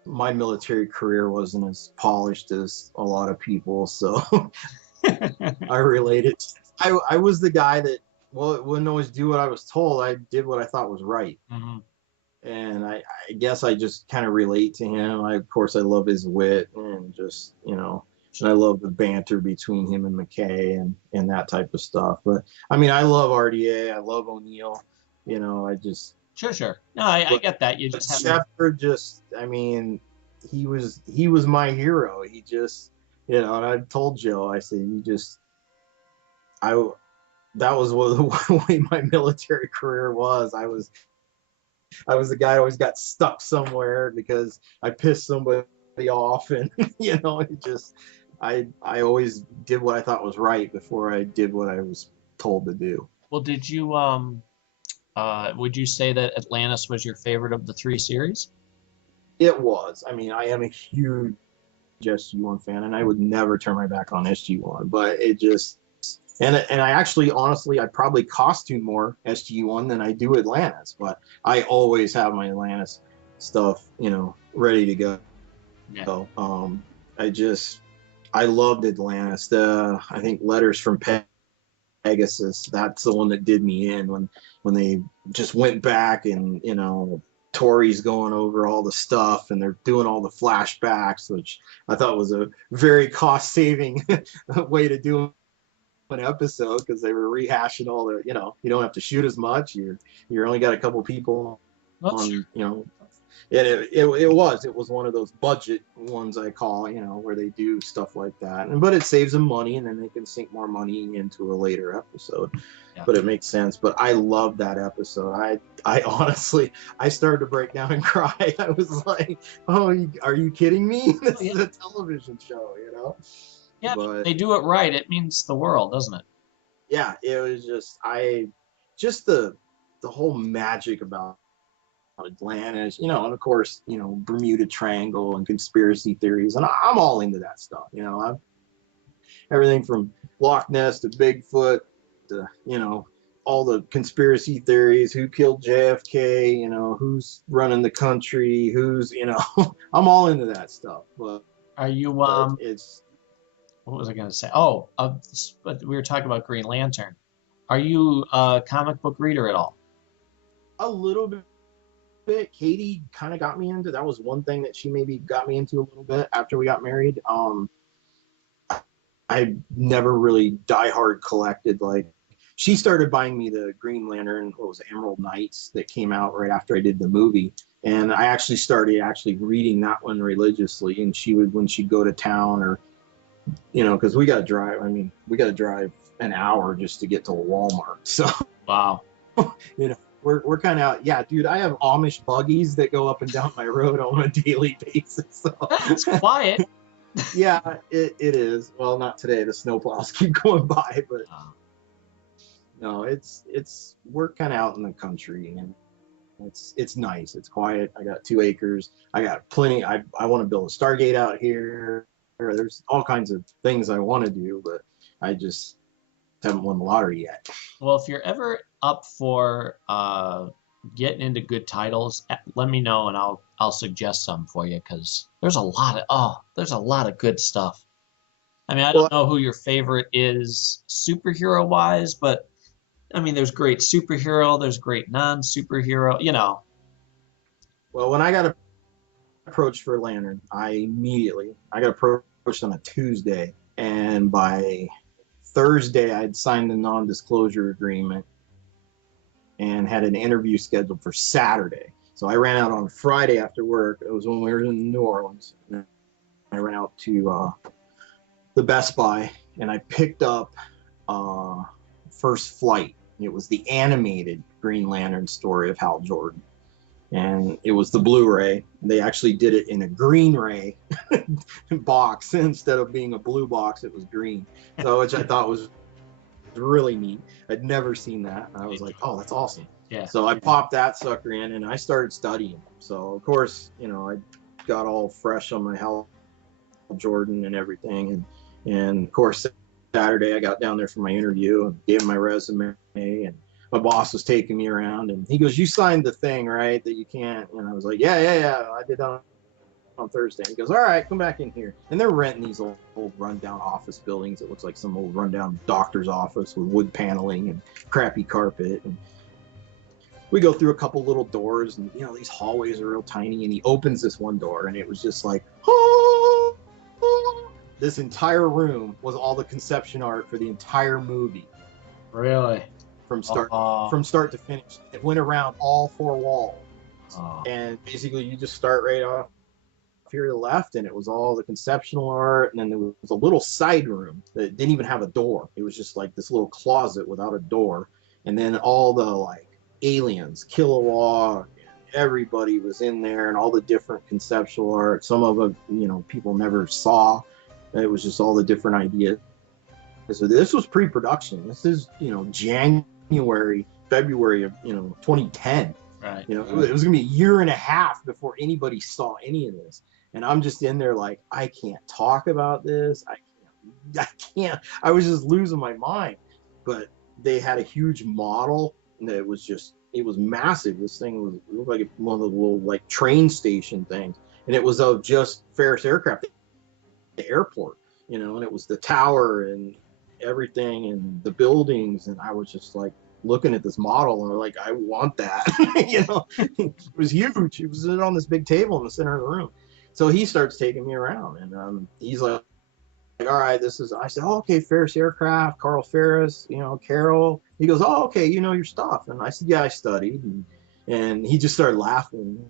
My military career wasn't as polished as a lot of people, so I related. I was the guy that wouldn't always do what I was told. I did what I thought was right. Mm-hmm. And I guess I just kind of relate to him. Of course, I love his wit, and just, and I love the banter between him and McKay and that type of stuff. But I love RDA. I love O'Neill. I just. Sure. No, I get that. You just have Shepard. He was my hero. He just, and I told Joe, I said, that was the way my military career was. I was the guy who always got stuck somewhere because I pissed somebody off, and I always did what I thought was right before I did what I was told to do. Well, did you would you say that Atlantis was your favorite of the 3 series? It was. I am a huge SG-1 fan, and I would never turn my back on SG-1, but And I actually, honestly, I probably costume more SG1 than I do Atlantis, but I always have my Atlantis stuff, ready to go. Yeah. I just, I loved Atlantis. I think Letters from Pegasus, that's the one that did me in when they just went back and, Tori's going over all the stuff and they're doing all the flashbacks, which I thought was a very cost saving way to do an episode, because they were rehashing all the, you don't have to shoot as much. You're only got a couple people That's on, true. and it was one of those budget ones I call, where they do stuff like that. But it saves them money, and then they can sink more money into a later episode. Yeah. But it makes sense. But I love that episode. I honestly, I started to break down and cry. I was like, oh, are you kidding me? This is a television show, Yeah, but But they do it right. It means the world, doesn't it? yeah, it was just the whole magic about Atlantis, and of course, Bermuda Triangle and conspiracy theories, and I'm all into that stuff. Everything from Loch Ness to Bigfoot to, all the conspiracy theories, who killed JFK, who's running the country, who's, I'm all into that stuff. Are you But it's what was I going to say? Oh, but we were talking about Green Lantern. Are you a comic book reader at all? a little bit. Katie kind of got me into that. Was one thing that she maybe got me into a little bit after we got married. I never really diehard collected. Like, she started buying me the Green Lantern, what was it, Emerald Knights, that came out right after I did the movie. And I actually started reading that one religiously. And she would, when she'd go to town, or, because we got to drive. I mean, we got to drive an hour just to get to a Walmart. So, Wow. we're kind of, yeah, dude, I have Amish buggies that go up and down my road on a daily basis. So. It's quiet. Yeah, it is. Well, not today. The snowplows keep going by, but no, we're kind of out in the country, and it's nice. It's quiet. I got 2 acres. I got plenty. I want to build a Stargate out here. There's all kinds of things I want to do, but I just haven't won the lottery yet. Well, if you're ever up for getting into good titles, let me know and I'll suggest some for you, because there's a lot of good stuff. I mean, I don't Well, know who your favorite is superhero wise, but I mean, there's great superhero, there's great non-superhero. well, when I got approached for Lantern, I got approached on a Tuesday, and by Thursday I'd signed the non-disclosure agreement and had an interview scheduled for Saturday. So I ran out on Friday after work. It was when we were in New Orleans. I ran out to the Best Buy, and I picked up First Flight. It was the animated Green Lantern story of Hal Jordan. And it was the Blu-ray. They actually did it in a green ray box. Instead of being a blue box, it was green. So, which I thought was really neat. I'd never seen that. I was like, oh, that's awesome. Yeah. So I popped that sucker in, and I started studying. So, of course, I got all fresh on my Hal Jordan and everything. And of course, Saturday I got down there for my interview and gave him my resume, and my boss was taking me around, and he goes, "You signed the thing, right? That you can't." And I was like, yeah, I did on Thursday. He goes, "All right, come back in here." And they're renting these old rundown office buildings. It looks like some old rundown doctor's office with wood paneling and crappy carpet. And we go through a couple little doors, and these hallways are real tiny. And he opens this one door, and it was just like, oh. This entire room was all the conception art for the entire movie. Really? From start to finish. It went around all 4 walls. And basically you just start right off here to the left, and it was all the conceptual art, and then there was a little side room that didn't even have a door. It was just like this little closet without a door. And then all the like aliens, Kilowog, everybody was in there, and all the different conceptual art. Some of them, people never saw. It was just all the different ideas. So this was pre-production. This is, January, February of, 2010. Right. It was going to be a year and a half before anybody saw any of this. And I'm just in there like, I can't talk about this. I can't. I was just losing my mind. but they had a huge model that was just, it was massive. This thing was, it looked like one of the little like train station things, and it was of just Ferris aircraft, the airport, you know, and it was the tower and everything and the buildings, and I was just like looking at this model and like, I want that. You know, it was huge. It was on this big table in the center of the room. So he starts taking me around, and he's like, all right, this is, I said, oh, okay, Ferris aircraft, Carl Ferris, you know, Carol. He goes, oh, okay, you know your stuff. And I said, yeah, I studied. And he just started laughing.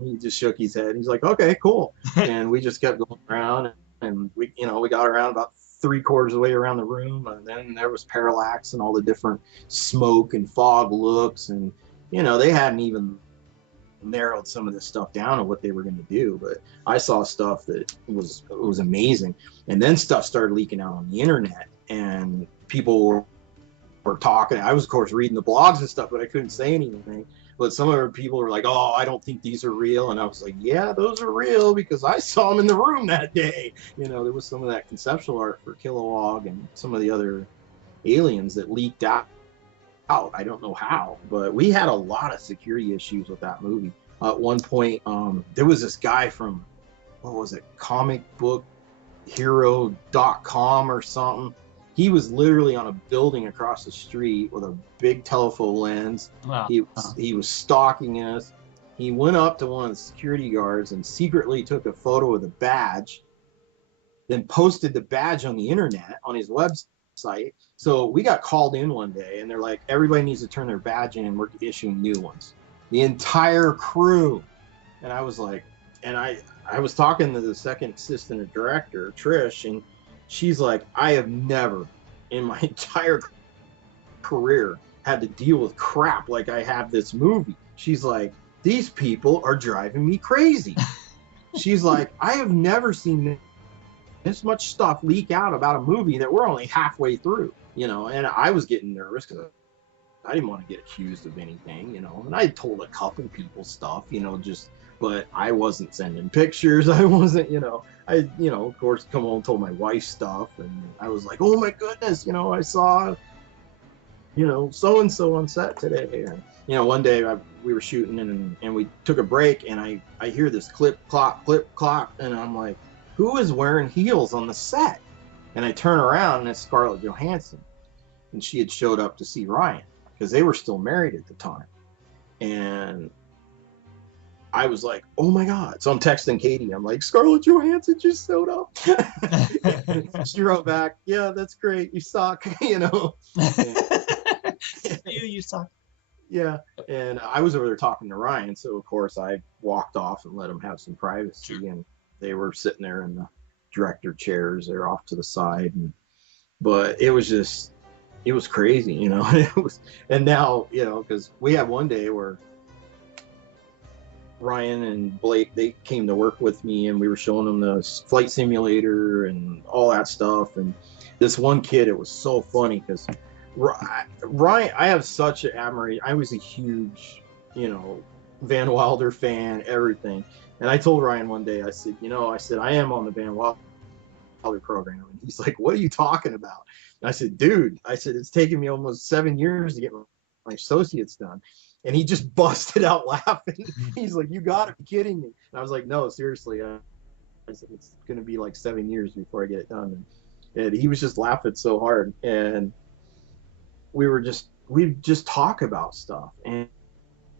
He just shook his head. He's like, okay, cool. And we just kept going around, and we, you know, we got around about 3/4 of the way around the room, and then there was parallax and all the different smoke and fog looks, and you know, they hadn't even narrowed some of this stuff down on what they were going to do, but I saw stuff that was amazing. And then stuff started leaking out on the internet, and people were talking. I was of course reading the blogs and stuff, but I couldn't say anything. But some of the people were like, oh, I don't think these are real. And I was like, yeah, those are real because I saw them in the room that day. You know, there was some of that conceptual art for Kilowog and some of the other aliens that leaked out. I don't know how, but we had a lot of security issues with that movie. At one point, there was this guy from, what was it, comicbookhero.com or something. He was literally on a building across the street with a big telephoto lens. Wow. He was stalking us. He went up to one of the security guards and secretly took a photo of the badge, then posted the badge on the internet on his website. So we got called in one day, and they're like, everybody needs to turn their badge in, and we're issuing new ones. The entire crew. And I was like, and I was talking to the second assistant director, Trish, and she's like, I have never in my entire career had to deal with crap like I have this movie. She's like, these people are driving me crazy. She's like, I have never seen this much stuff leak out about a movie that we're only halfway through, you know. And I was getting nervous because I didn't want to get accused of anything, you know. And I told a couple people stuff, you know, just, but I wasn't sending pictures. I wasn't, you know, of course, come home and told my wife stuff, and I was like, oh my goodness, you know, I saw, you know, so and so on set today. And you know, one day we were shooting and we took a break, and I hear this clip clop, and I'm like, who is wearing heels on the set? And I turn around, and it's Scarlett Johansson, and she had showed up to see Ryan because they were still married at the time. And I was like, oh my God. So I'm texting Katie. I'm like, Scarlett Johansson just showed up. She wrote back, yeah, that's great. You suck, you know. You suck. Yeah. And I was over there talking to Ryan. So, of course, I walked off and let him have some privacy. Sure. And they were sitting there in the director chairs. They're off to the side. But it was just, it was crazy, you know. And now, you know, because we had one day where Ryan and Blake, they came to work with me, and we were showing them the flight simulator and all that stuff. And this one kid, it was so funny because Ryan, I have such an admiration. I was a huge, you know, Van Wilder fan, everything. And I told Ryan one day, I said, you know, I am on the Van Wilder program. And he's like, what are you talking about? And I said, dude, it's taken me almost 7 years to get my associates done. And he just busted out laughing. He's like, you gotta be kidding me. And I was like, no, seriously. I said, it's gonna be like 7 years before I get it done. And he was just laughing so hard. And we just talk about stuff. And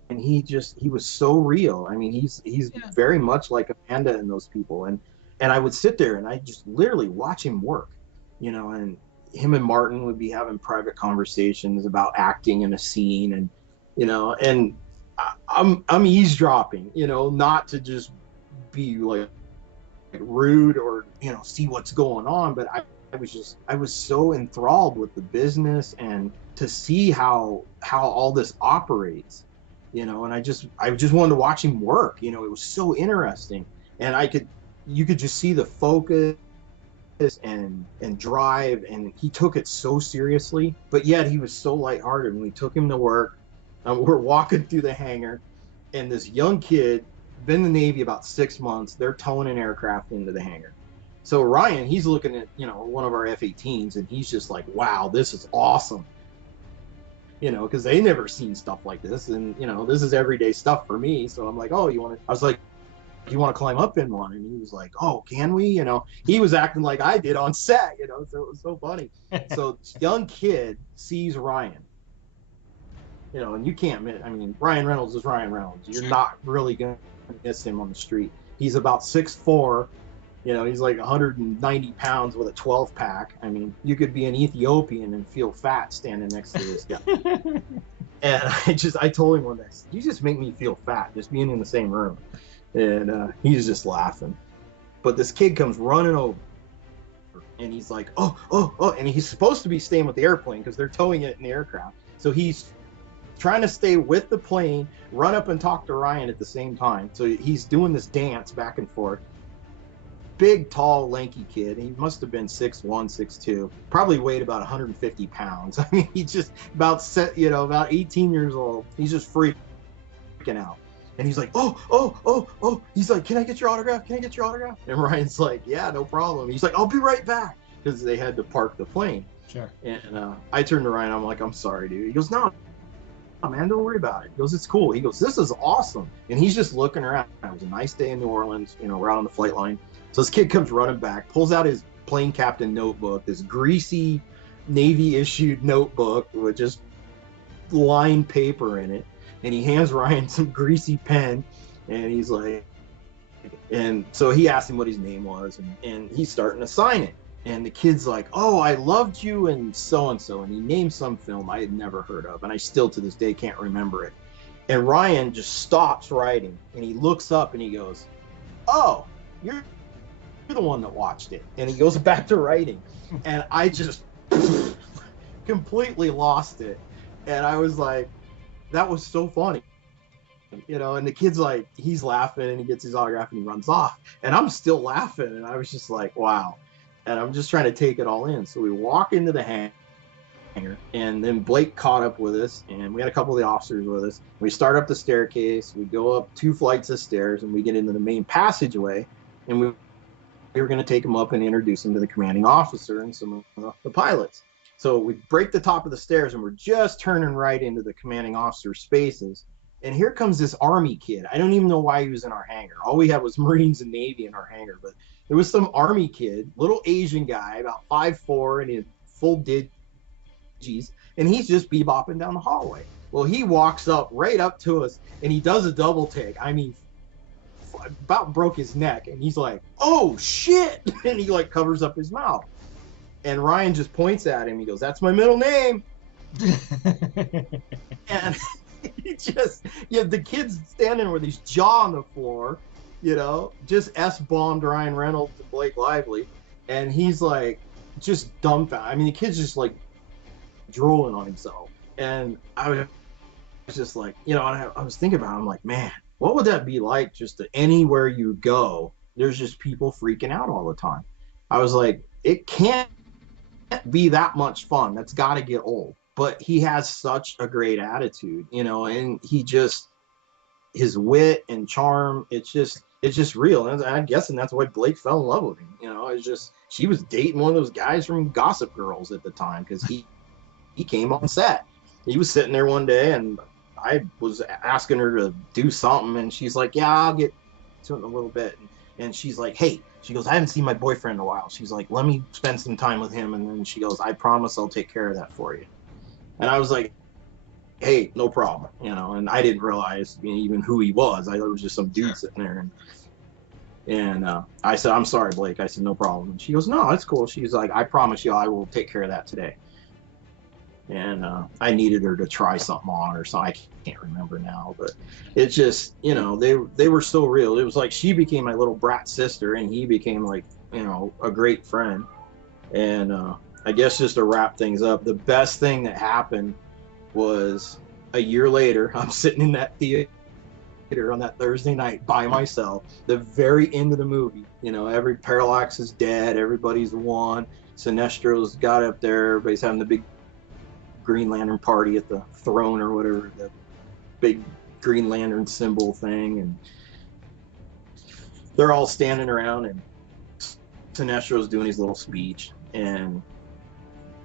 he was so real. I mean, he's very much like Amanda and those people. And I would sit there and I just literally watch him work, you know, and him and Martin would be having private conversations about acting in a scene, and you know, and I'm eavesdropping, you know, not to just be like rude or, you know, see what's going on, but I was so enthralled with the business and to see how all this operates, you know. And I just wanted to watch him work, you know. It was so interesting, and you could just see the focus and drive, and he took it so seriously, but yet he was so lighthearted. When we took him to work, we're walking through the hangar, and this young kid, been in the Navy about 6 months, they're towing an aircraft into the hangar. So Ryan, he's looking at, one of our F-18s, and he's just like, wow, this is awesome. Because they never seen stuff like this. And, this is everyday stuff for me. So I'm like, oh, I was like, you want to climb up in one? And he was like, oh, can we? He was acting like I did on set, so it was so funny. So this young kid sees Ryan, and you can't miss. I mean, Ryan Reynolds is Ryan Reynolds. You're not really going to miss him on the street. He's about 6'4". He's like 190 pounds with a 12 pack. I mean, you could be an Ethiopian and feel fat standing next to this guy. And I told him one day, you just make me feel fat just being in the same room. And he's just laughing. But this kid comes running over, and he's like, oh, and he's supposed to be staying with the airplane because they're towing it in the aircraft. So he's trying to stay with the plane, run up and talk to Ryan at the same time. So he's doing this dance back and forth. Big, tall, lanky kid. He must have been 6'1", 6'2", probably weighed about 150 pounds. I mean, he's just about 18 years old. He's just freaking out. And he's like, oh. He's like, can I get your autograph? Can I get your autograph? And Ryan's like, yeah, no problem. He's like, I'll be right back. Because they had to park the plane. Sure. And I turned to Ryan. I'm like, I'm sorry, dude. He goes, no, man, don't worry about it. He goes, it's cool. He goes, this is awesome. And he's just looking around. It was a nice day in New Orleans. We're out on the flight line. So this kid comes running back, pulls out his plane captain notebook, this greasy Navy-issued notebook with just lined paper in it. And he hands Ryan some greasy pen, and he's like, and so he asked him what his name was, and he's starting to sign it. And the kid's like, oh, I loved you and so-and-so. And he named some film I had never heard of, and I still to this day can't remember it. And Ryan just stops writing, and he looks up and he goes, oh, you're the one that watched it. And he goes back to writing. And I just completely lost it. And I was like, that was so funny. And the kid's like, he's laughing and he gets his autograph and he runs off. And I'm still laughing. And I was just like, wow. And I'm just trying to take it all in. So we walk into the hangar, and then Blake caught up with us, and we had a couple of the officers with us. We start up the staircase. We go up 2 flights of stairs, and we get into the main passageway. And we were going to take him up and introduce him to the commanding officer and some of the pilots. So we break the top of the stairs, and we're just turning right into the commanding officer's spaces. And here comes this Army kid. I don't even know why he was in our hangar. All we had was Marines and Navy in our hangar. But there was some Army kid, little Asian guy, about 5'4", and he had full digis. And he's just bebopping down the hallway. Well, he walks up right up to us, and he does a double take. I mean, about broke his neck. And he's like, oh, shit. And he, covers up his mouth. And Ryan just points at him. He goes, that's my middle name. And he just, the kid's standing with his jaw on the floor, just S-bombed Ryan Reynolds and Blake Lively. And he's like, just dumbfounded. I mean, the kid's just drooling on himself. And I was just like, and I was thinking about it. I'm like, man, what would that be like just to anywhere you go, there's just people freaking out all the time. I was like, it can't be that much fun. That's got to get old. But he has such a great attitude, and he just, his wit and charm, it's just real. And I'm guessing that's why Blake fell in love with him. It's just, she was dating one of those guys from Gossip Girls at the time, because he came on set. He was sitting there one day, and I was asking her to do something, and she's like, yeah, I'll get to it in a little bit. And she's like, hey, she goes, I haven't seen my boyfriend in a while. She's like, let me spend some time with him. And then she goes, I promise I'll take care of that for you. And I was like, hey, no problem, and I didn't realize even who he was. I thought it was just some dude sitting there. And I said, I'm sorry, Blake. I said, no problem. And she goes, no, that's cool. She's like, I promise you I will take care of that today. And I needed her to try something on or something. I can't remember now, but it's just, they were so real. It was like she became my little brat sister, and he became a great friend. And I guess just to wrap things up, the best thing that happened was a year later, I'm sitting in that theater on that Thursday night by myself, the very end of the movie. Every Parallax is dead, everybody's won, Sinestro's got up there, everybody's having the big Green Lantern party at the throne or whatever, the big Green Lantern symbol thing, and they're all standing around, and Sinestro's doing his little speech, and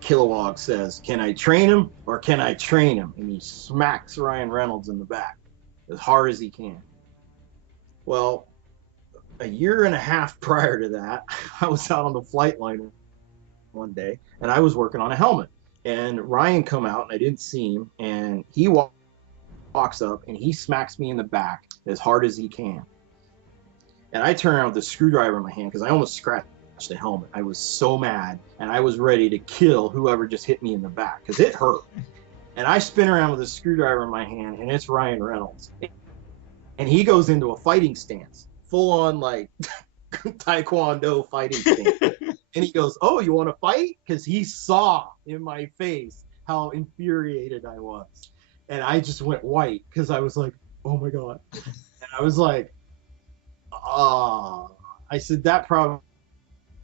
Kilowog says, "Can I train him or can I train him?" And he smacks Ryan Reynolds in the back as hard as he can. Well, a year and a half prior to that, I was out on the flight line one day, and I was working on a helmet. And Ryan come out, and I didn't see him, and he walks up, and he smacks me in the back as hard as he can. And I turn around with a screwdriver in my hand because I almost scratched the helmet. I was so mad, and I was ready to kill whoever just hit me in the back because it hurt. And I spin around with a screwdriver in my hand, and it's Ryan Reynolds. And he goes into a fighting stance, full on like Taekwondo fighting stance. And he goes, "Oh, you want to fight?" Because he saw in my face how infuriated I was. And I just went white because I was like, "Oh my God." And I was like, I said, "That probably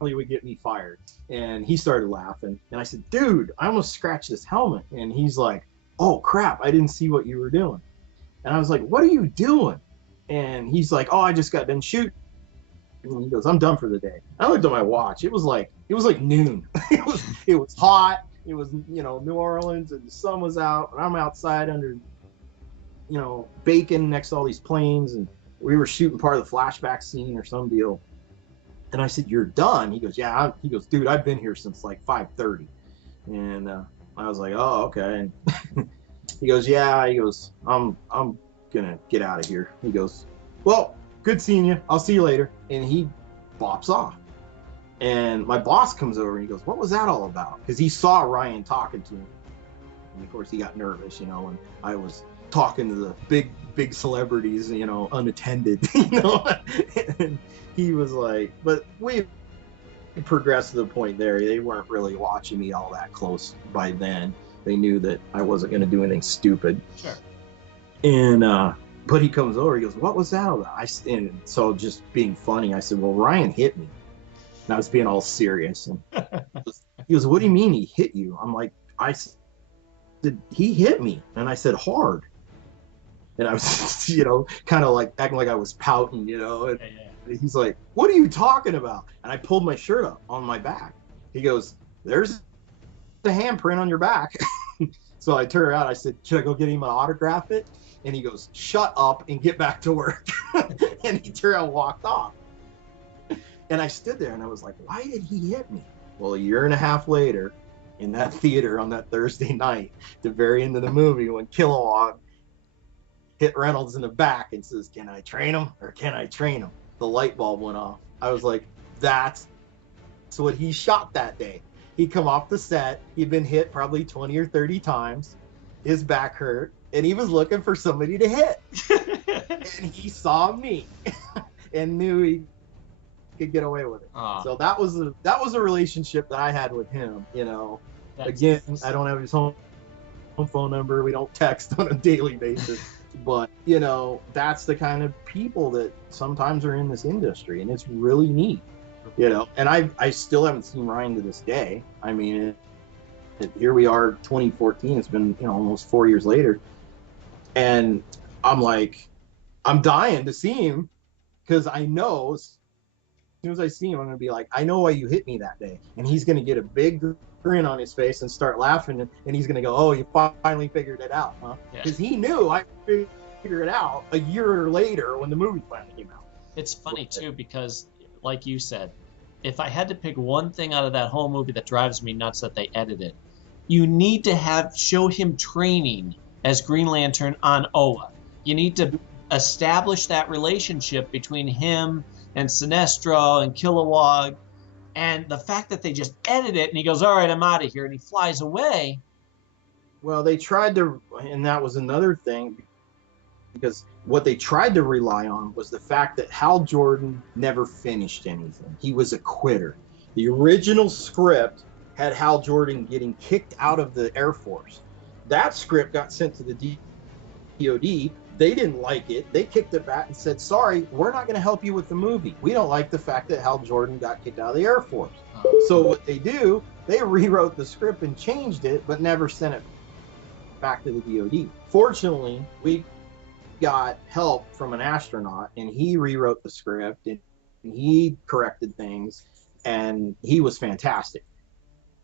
would get me fired." And he started laughing. And I said, "Dude, I almost scratched this helmet." And he's like, "Oh crap, I didn't see what you were doing." And I was like, "What are you doing?" And he's like, "Oh, I just got done shooting." And he goes, "I'm done for the day." I looked at my watch. It was like noon. it was hot. It was, New Orleans, and the sun was out, and I'm outside under, bacon next to all these planes, and we were shooting part of the flashback scene or some deal. And I said, "You're done?" He goes, "Yeah." He goes, "Dude, I've been here since like 5:30. And I was like, "Oh, okay." And he goes, "Yeah." He goes, I'm gonna get out of here." He goes, "Well, good seeing you. I'll see you later." And he bops off. And my boss comes over and he goes, "What was that all about?" Because he saw Ryan talking to him. And of course he got nervous, when I was talking to the big celebrities, unattended, And he was like, but we progressed to the point there. They weren't really watching me all that close by then. They knew that I wasn't going to do anything stupid. Sure. And but he comes over, he goes, "What was that about?" And so just being funny, I said, "Well, Ryan hit me." And I was being all serious. And he goes, "What do you mean he hit you?" I said, "He hit me." And I said, "Hard." And I was, kind of like acting like I was pouting, And he's like, "What are you talking about?" And I pulled my shirt up on my back. He goes, "There's the handprint on your back." So I turned around. I said, "Should I go get him and autograph it?" And he goes, "Shut up and get back to work." And he turned around and walked off. And I stood there and I was like, why did he hit me? Well, a year and a half later, in that theater on that Thursday night, the very end of the movie, when Kilowog hit Reynolds in the back and says, "Can I train him or can I train him?" The light bulb went off. I was like, that's what he shot that day. He'd come off the set. He'd been hit probably 20 or 30 times. His back hurt. And he was looking for somebody to hit. And he saw me and knew he could get away with it. So that was a relationship that I had with him. Again, I don't have his home phone number. We don't text on a daily basis. But that's the kind of people that sometimes are in this industry, and it's really neat. And I still haven't seen Ryan to this day. I mean, here we are, 2014. It's been almost 4 years later, and I'm like, I'm dying to see him because I know as soon as I see him, I'm gonna be like, "I know why you hit me that day," and he's gonna get a big grin on his face and start laughing, and he's gonna go, "Oh, you finally figured it out, huh?" Because he knew I figured it out a year later when the movie finally came out. It's funny too because, like you said, if I had to pick one thing out of that whole movie that drives me nuts that they edited, you need to show him training as Green Lantern on Oa. You need to establish that relationship between him and Sinestro and Kilowog, and the fact that they just edit it and he goes, "All right, I'm out of here," and he flies away. Well, they tried to, and that was another thing, because what they tried to rely on was the fact that Hal Jordan never finished anything. He was a quitter. The original script had Hal Jordan getting kicked out of the Air Force. That script got sent to the DOD. They didn't like it. They kicked it back and said, "Sorry, we're not going to help you with the movie. We don't like the fact that Hal Jordan got kicked out of the Air Force." So what they do, they rewrote the script and changed it, but never sent it back to the DOD. Fortunately, we got help from an astronaut, and he rewrote the script and he corrected things. and he was fantastic.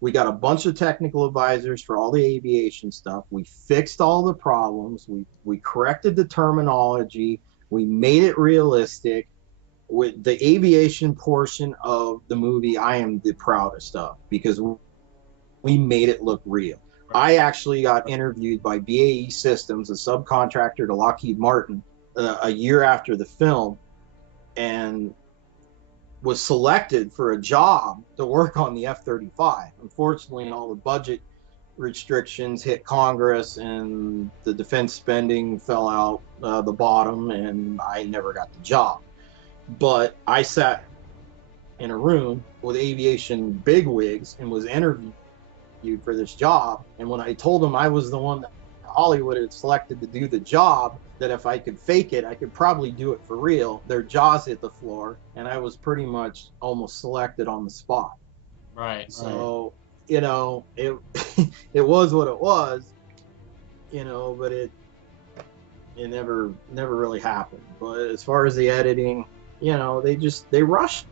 We got a bunch of technical advisors for all the aviation stuff. We fixed all the problems. We corrected the terminology. We made it realistic. With the aviation portion of the movie, I am the proudest of, because we made it look real. I actually got interviewed by BAE Systems, a subcontractor to Lockheed Martin, a year after the film, and was selected for a job to work on the F-35. Unfortunately, all the budget restrictions hit Congress, and the defense spending fell out the bottom, and I never got the job. But I sat in a room with aviation bigwigs and was interviewed for this job. And when I told them I was the one that Hollywood had selected to do the job, that if I could fake it, I could probably do it for real, their jaws hit the floor, and I was pretty much almost selected on the spot. Right. So, you know, it it was what it was, you know, but it never really happened. But as far as the editing, you know, they rushed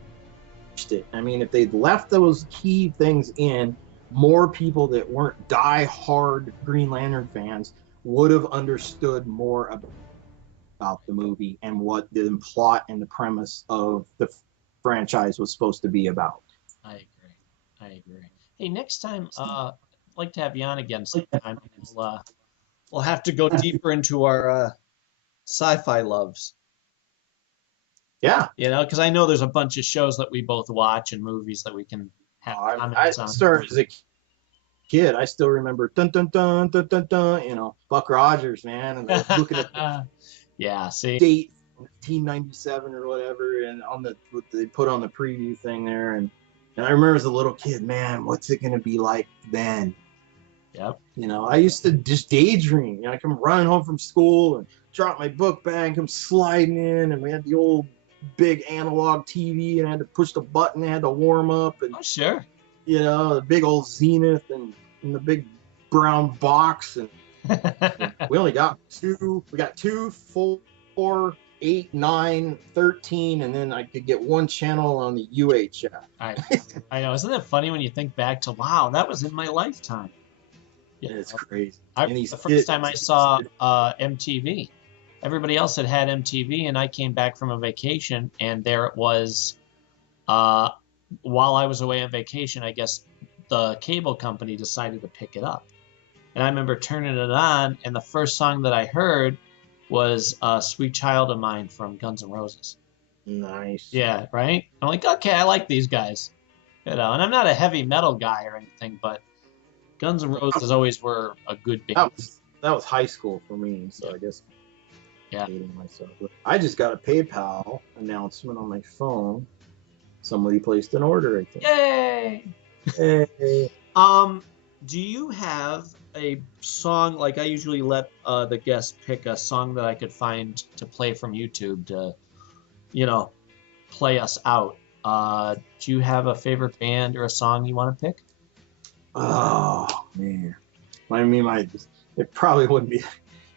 it. I mean, if they'd left those key things in, more people that weren't die-hard Green Lantern fans would have understood more about the movie and what the plot and the premise of the franchise was supposed to be about. I agree. Hey, next time, I'd like to have you on again sometime. We'll have to go deeper into our sci-fi loves. Yeah. You know, because I know there's a bunch of shows that we both watch and movies that we can have comments on. I started as a kid. I still remember dun dun dun dun dun dun. You know, Buck Rogers, man, and looking at the yeah, see, date 1997 or whatever, and on the what they put on the preview thing there, and I remember as a little kid, man, what's it gonna be like then? Yep. You know, I used to just daydream. You know, I come running home from school and drop my book bag, come sliding in, and we had the old big analog TV, and I had to push the button, I had to warm up, and oh sure, you know, the big old Zenith and the big brown box, and we only got two. We got 2, 4, 8, 9, 13, and then I could get one channel on the UHF. I know. Isn't it funny when you think back to, wow, that was in my lifetime? Yeah, it's crazy. The first time I saw MTV, everybody else had MTV, and I came back from a vacation, and there it was. While I was away on vacation, I guess the cable company decided to pick it up. And I remember turning it on, and the first song that I heard was Sweet Child of Mine from Guns N' Roses. Nice. Yeah, right? I'm like, okay, I like these guys. You know, and I'm not a heavy metal guy or anything, but Guns N' Roses always were a good band. That was high school for me, so yeah. I guess yeah. Hating myself. I just got a PayPal announcement on my phone. Somebody placed an order, I think. Yay! Hey. Do you have a song, like I usually let the guest pick a song that I could find to play from YouTube to, you know, play us out? Do you have a favorite band or a song you want to pick? Oh, man. I mean, it probably wouldn't be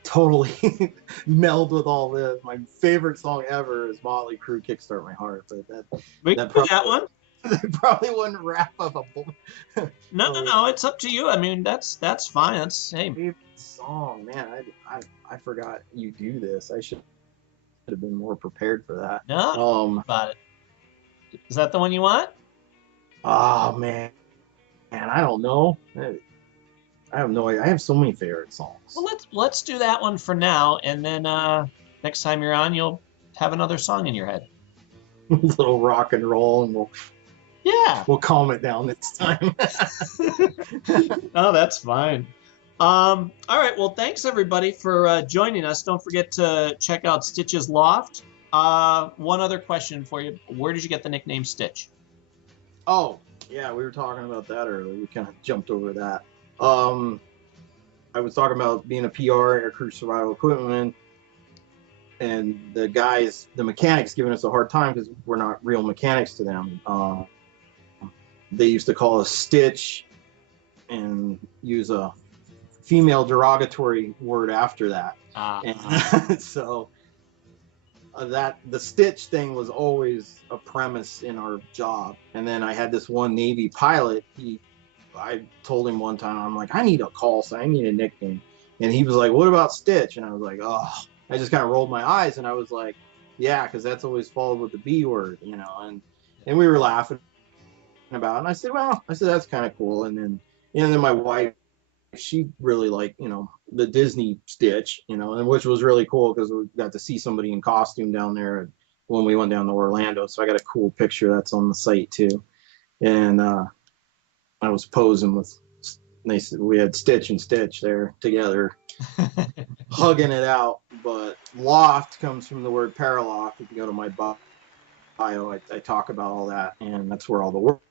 totally meld with all this. My favorite song ever is Motley Crue, Kickstart My Heart. But that one? That probably wouldn't wrap up a No, it's up to you. I mean, that's fine. That's hey. Favorite song, man. I forgot you do this. I should have been more prepared for that. No, about it. Is that the one you want? Oh man, I don't know. I have no idea. I have so many favorite songs. Well, let's do that one for now, and then next time you're on, you'll have another song in your head. A little rock and roll, and we'll calm it down this time. No, that's fine. All right. Well, thanks everybody for joining us. Don't forget to check out Stitch's Loft. One other question for you: where did you get the nickname Stitch? Oh, yeah, we were talking about that earlier. We kind of jumped over that. I was talking about being a PR, air crew survival equipment, and the mechanics giving us a hard time because we're not real mechanics to them. They used to call us Stitch and use a female derogatory word after that. And so that the stitch thing was always a premise in our job. And then I had this one Navy pilot. I told him one time, I'm like, I need a call sign, I need a nickname. And he was like, what about Stitch? And I was like, oh, I just kind of rolled my eyes, and I was like, yeah, because that's always followed with the B word, you know. And we were laughing about it. And I said, well, that's kind of cool. And then my wife, she really liked, you know, the Disney Stitch, you know, and which was really cool because we got to see somebody in costume down there when we went down to Orlando. So I got a cool picture that's on the site too. And I was posing with, they said we had Stitch and Stitch there together, hugging it out. But loft comes from the word paraloft. If you go to my bio, I talk about all that, and that's where all the work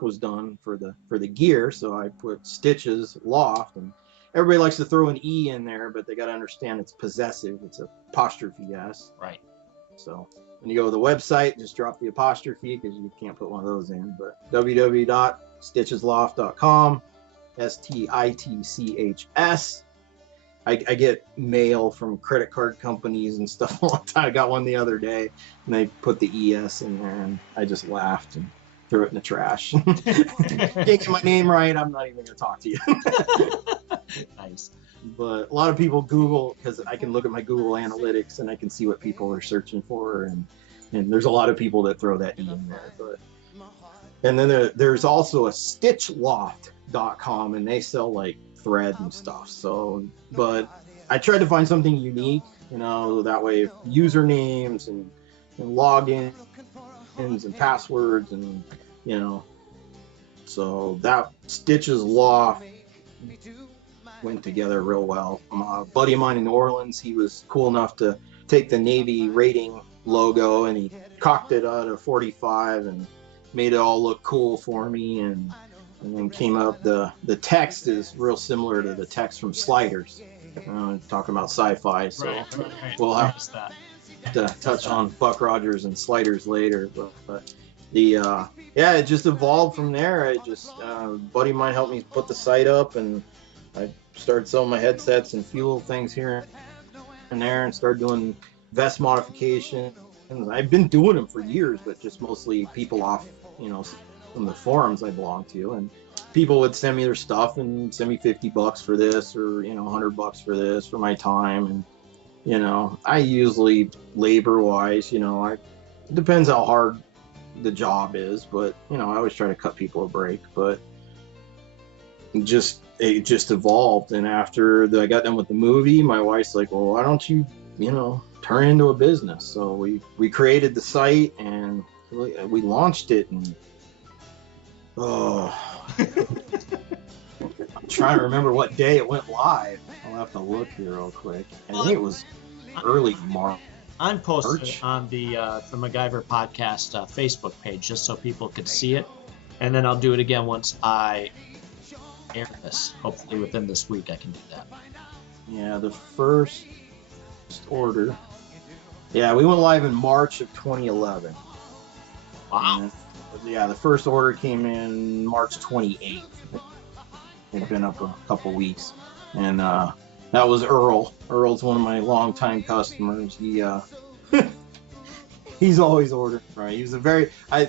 was done for the gear. So I put Stitches Loft, and everybody likes to throw an E in there, but they got to understand it's possessive. It's apostrophe S. Right. So when you go to the website, just drop the apostrophe because you can't put one of those in. But www.stitchesloft.com, STITCHS. I get mail from credit card companies and stuff all the time. I got one the other day, and they put the ES in there, and I just laughed and threw it in the trash. Can't get my name right, I'm not even going to talk to you. Nice. But a lot of people Google, because I can look at my Google Analytics and I can see what people are searching for, and there's a lot of people that throw that in there. But and then there's also a stitchloft.com, and they sell like thread and stuff. So, but I tried to find something unique, you know, that way usernames and logins and passwords, and you know, so that Stitches Loft went together real well. A buddy of mine in New Orleans, he was cool enough to take the Navy rating logo and he cocked it out of 45 and made it all look cool for me, and then came up, the text is real similar to the text from Sliders, talking about sci-fi, so right. we'll have to touch on Buck Rogers and Sliders later, but the yeah, it just evolved from there. I just a buddy of mine helped me put the site up, and I started selling my headsets and fuel things here and there, and started doing vest modification. And I've been doing them for years, but just mostly people off, you know, from the forums I belong to, and people would send me their stuff and send me $50 for this, or you know, $100 for this for my time. And you know, I usually, labor wise, you know, it depends how hard the job is, but you know, I always try to cut people a break. But it just evolved, and after I got done with the movie, my wife's like, well, why don't you know, turn it into a business? So we created the site, and we launched it, and I'm trying to remember what day it went live. I'll have to look here real quick. I think it was early March. I'm posting on the MacGyver podcast Facebook page just so people could see it, and then I'll do it again once I air this. Hopefully within this week I can do that. Yeah, the first order. Yeah, we went live in March of 2011. Wow. And, yeah, the first order came in March 28th. It's been up a couple weeks, and that was Earl. Earl's one of my longtime customers. He's always ordering. Right, he was a very. I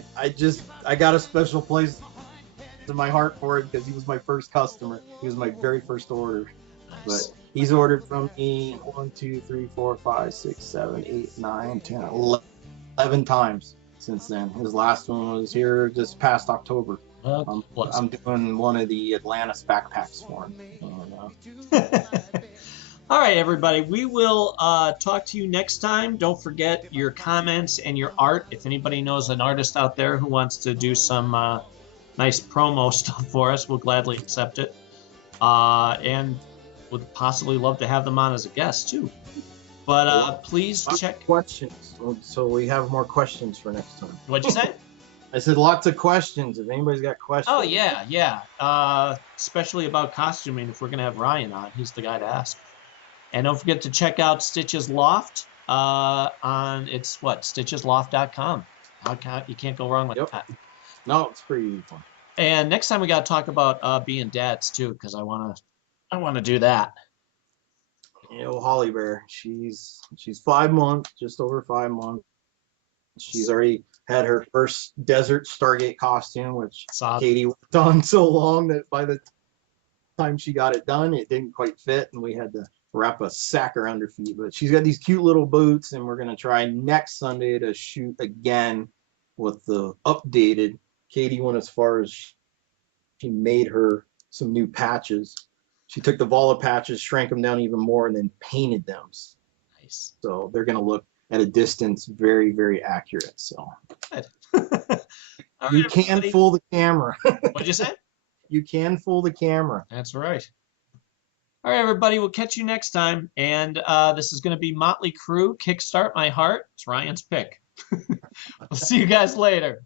got a special place in my heart for it because he was my first customer. He was my very first order. But he's ordered from me 1, 2, 3, 4, 5, 6, 7, 8, 9, 10, 11 times since then. His last one was here just past October. I'm doing one of the Atlantis backpacks for him. All right, everybody. We will talk to you next time. Don't forget your comments and your art. If anybody knows an artist out there who wants to do some nice promo stuff for us, we'll gladly accept it. And would possibly love to have them on as a guest, too. But please check. Questions. So we have more questions for next time. What'd you say? I said lots of questions. If anybody's got questions. Oh, yeah. Especially about costuming. If we're going to have Ryan on, he's the guy to ask. And don't forget to check out Stitches Loft it's stitchesloft.com. You can't go wrong with that. No, it's pretty fun. And next time we got to talk about being dads too, because I want to do that. Holly Bear. She's 5 months, just over 5 months. She's already had her first desert Stargate costume, which Katie worked on so long that by the time she got it done, it didn't quite fit, and we had to wrap a sack around her feet. But she's got these cute little boots, and we're gonna try next Sunday to shoot again with the updated. Katie went as far as she made her some new patches. She took the Vala patches, shrank them down even more, and then painted them. Nice. So they're gonna look at a distance very, very accurate. So you can fool the camera. What'd you say? You can fool the camera. That's right. All right, everybody, we'll catch you next time. And this is going to be Motley Crue, Kickstart My Heart. It's Ryan's pick. We'll see you guys later.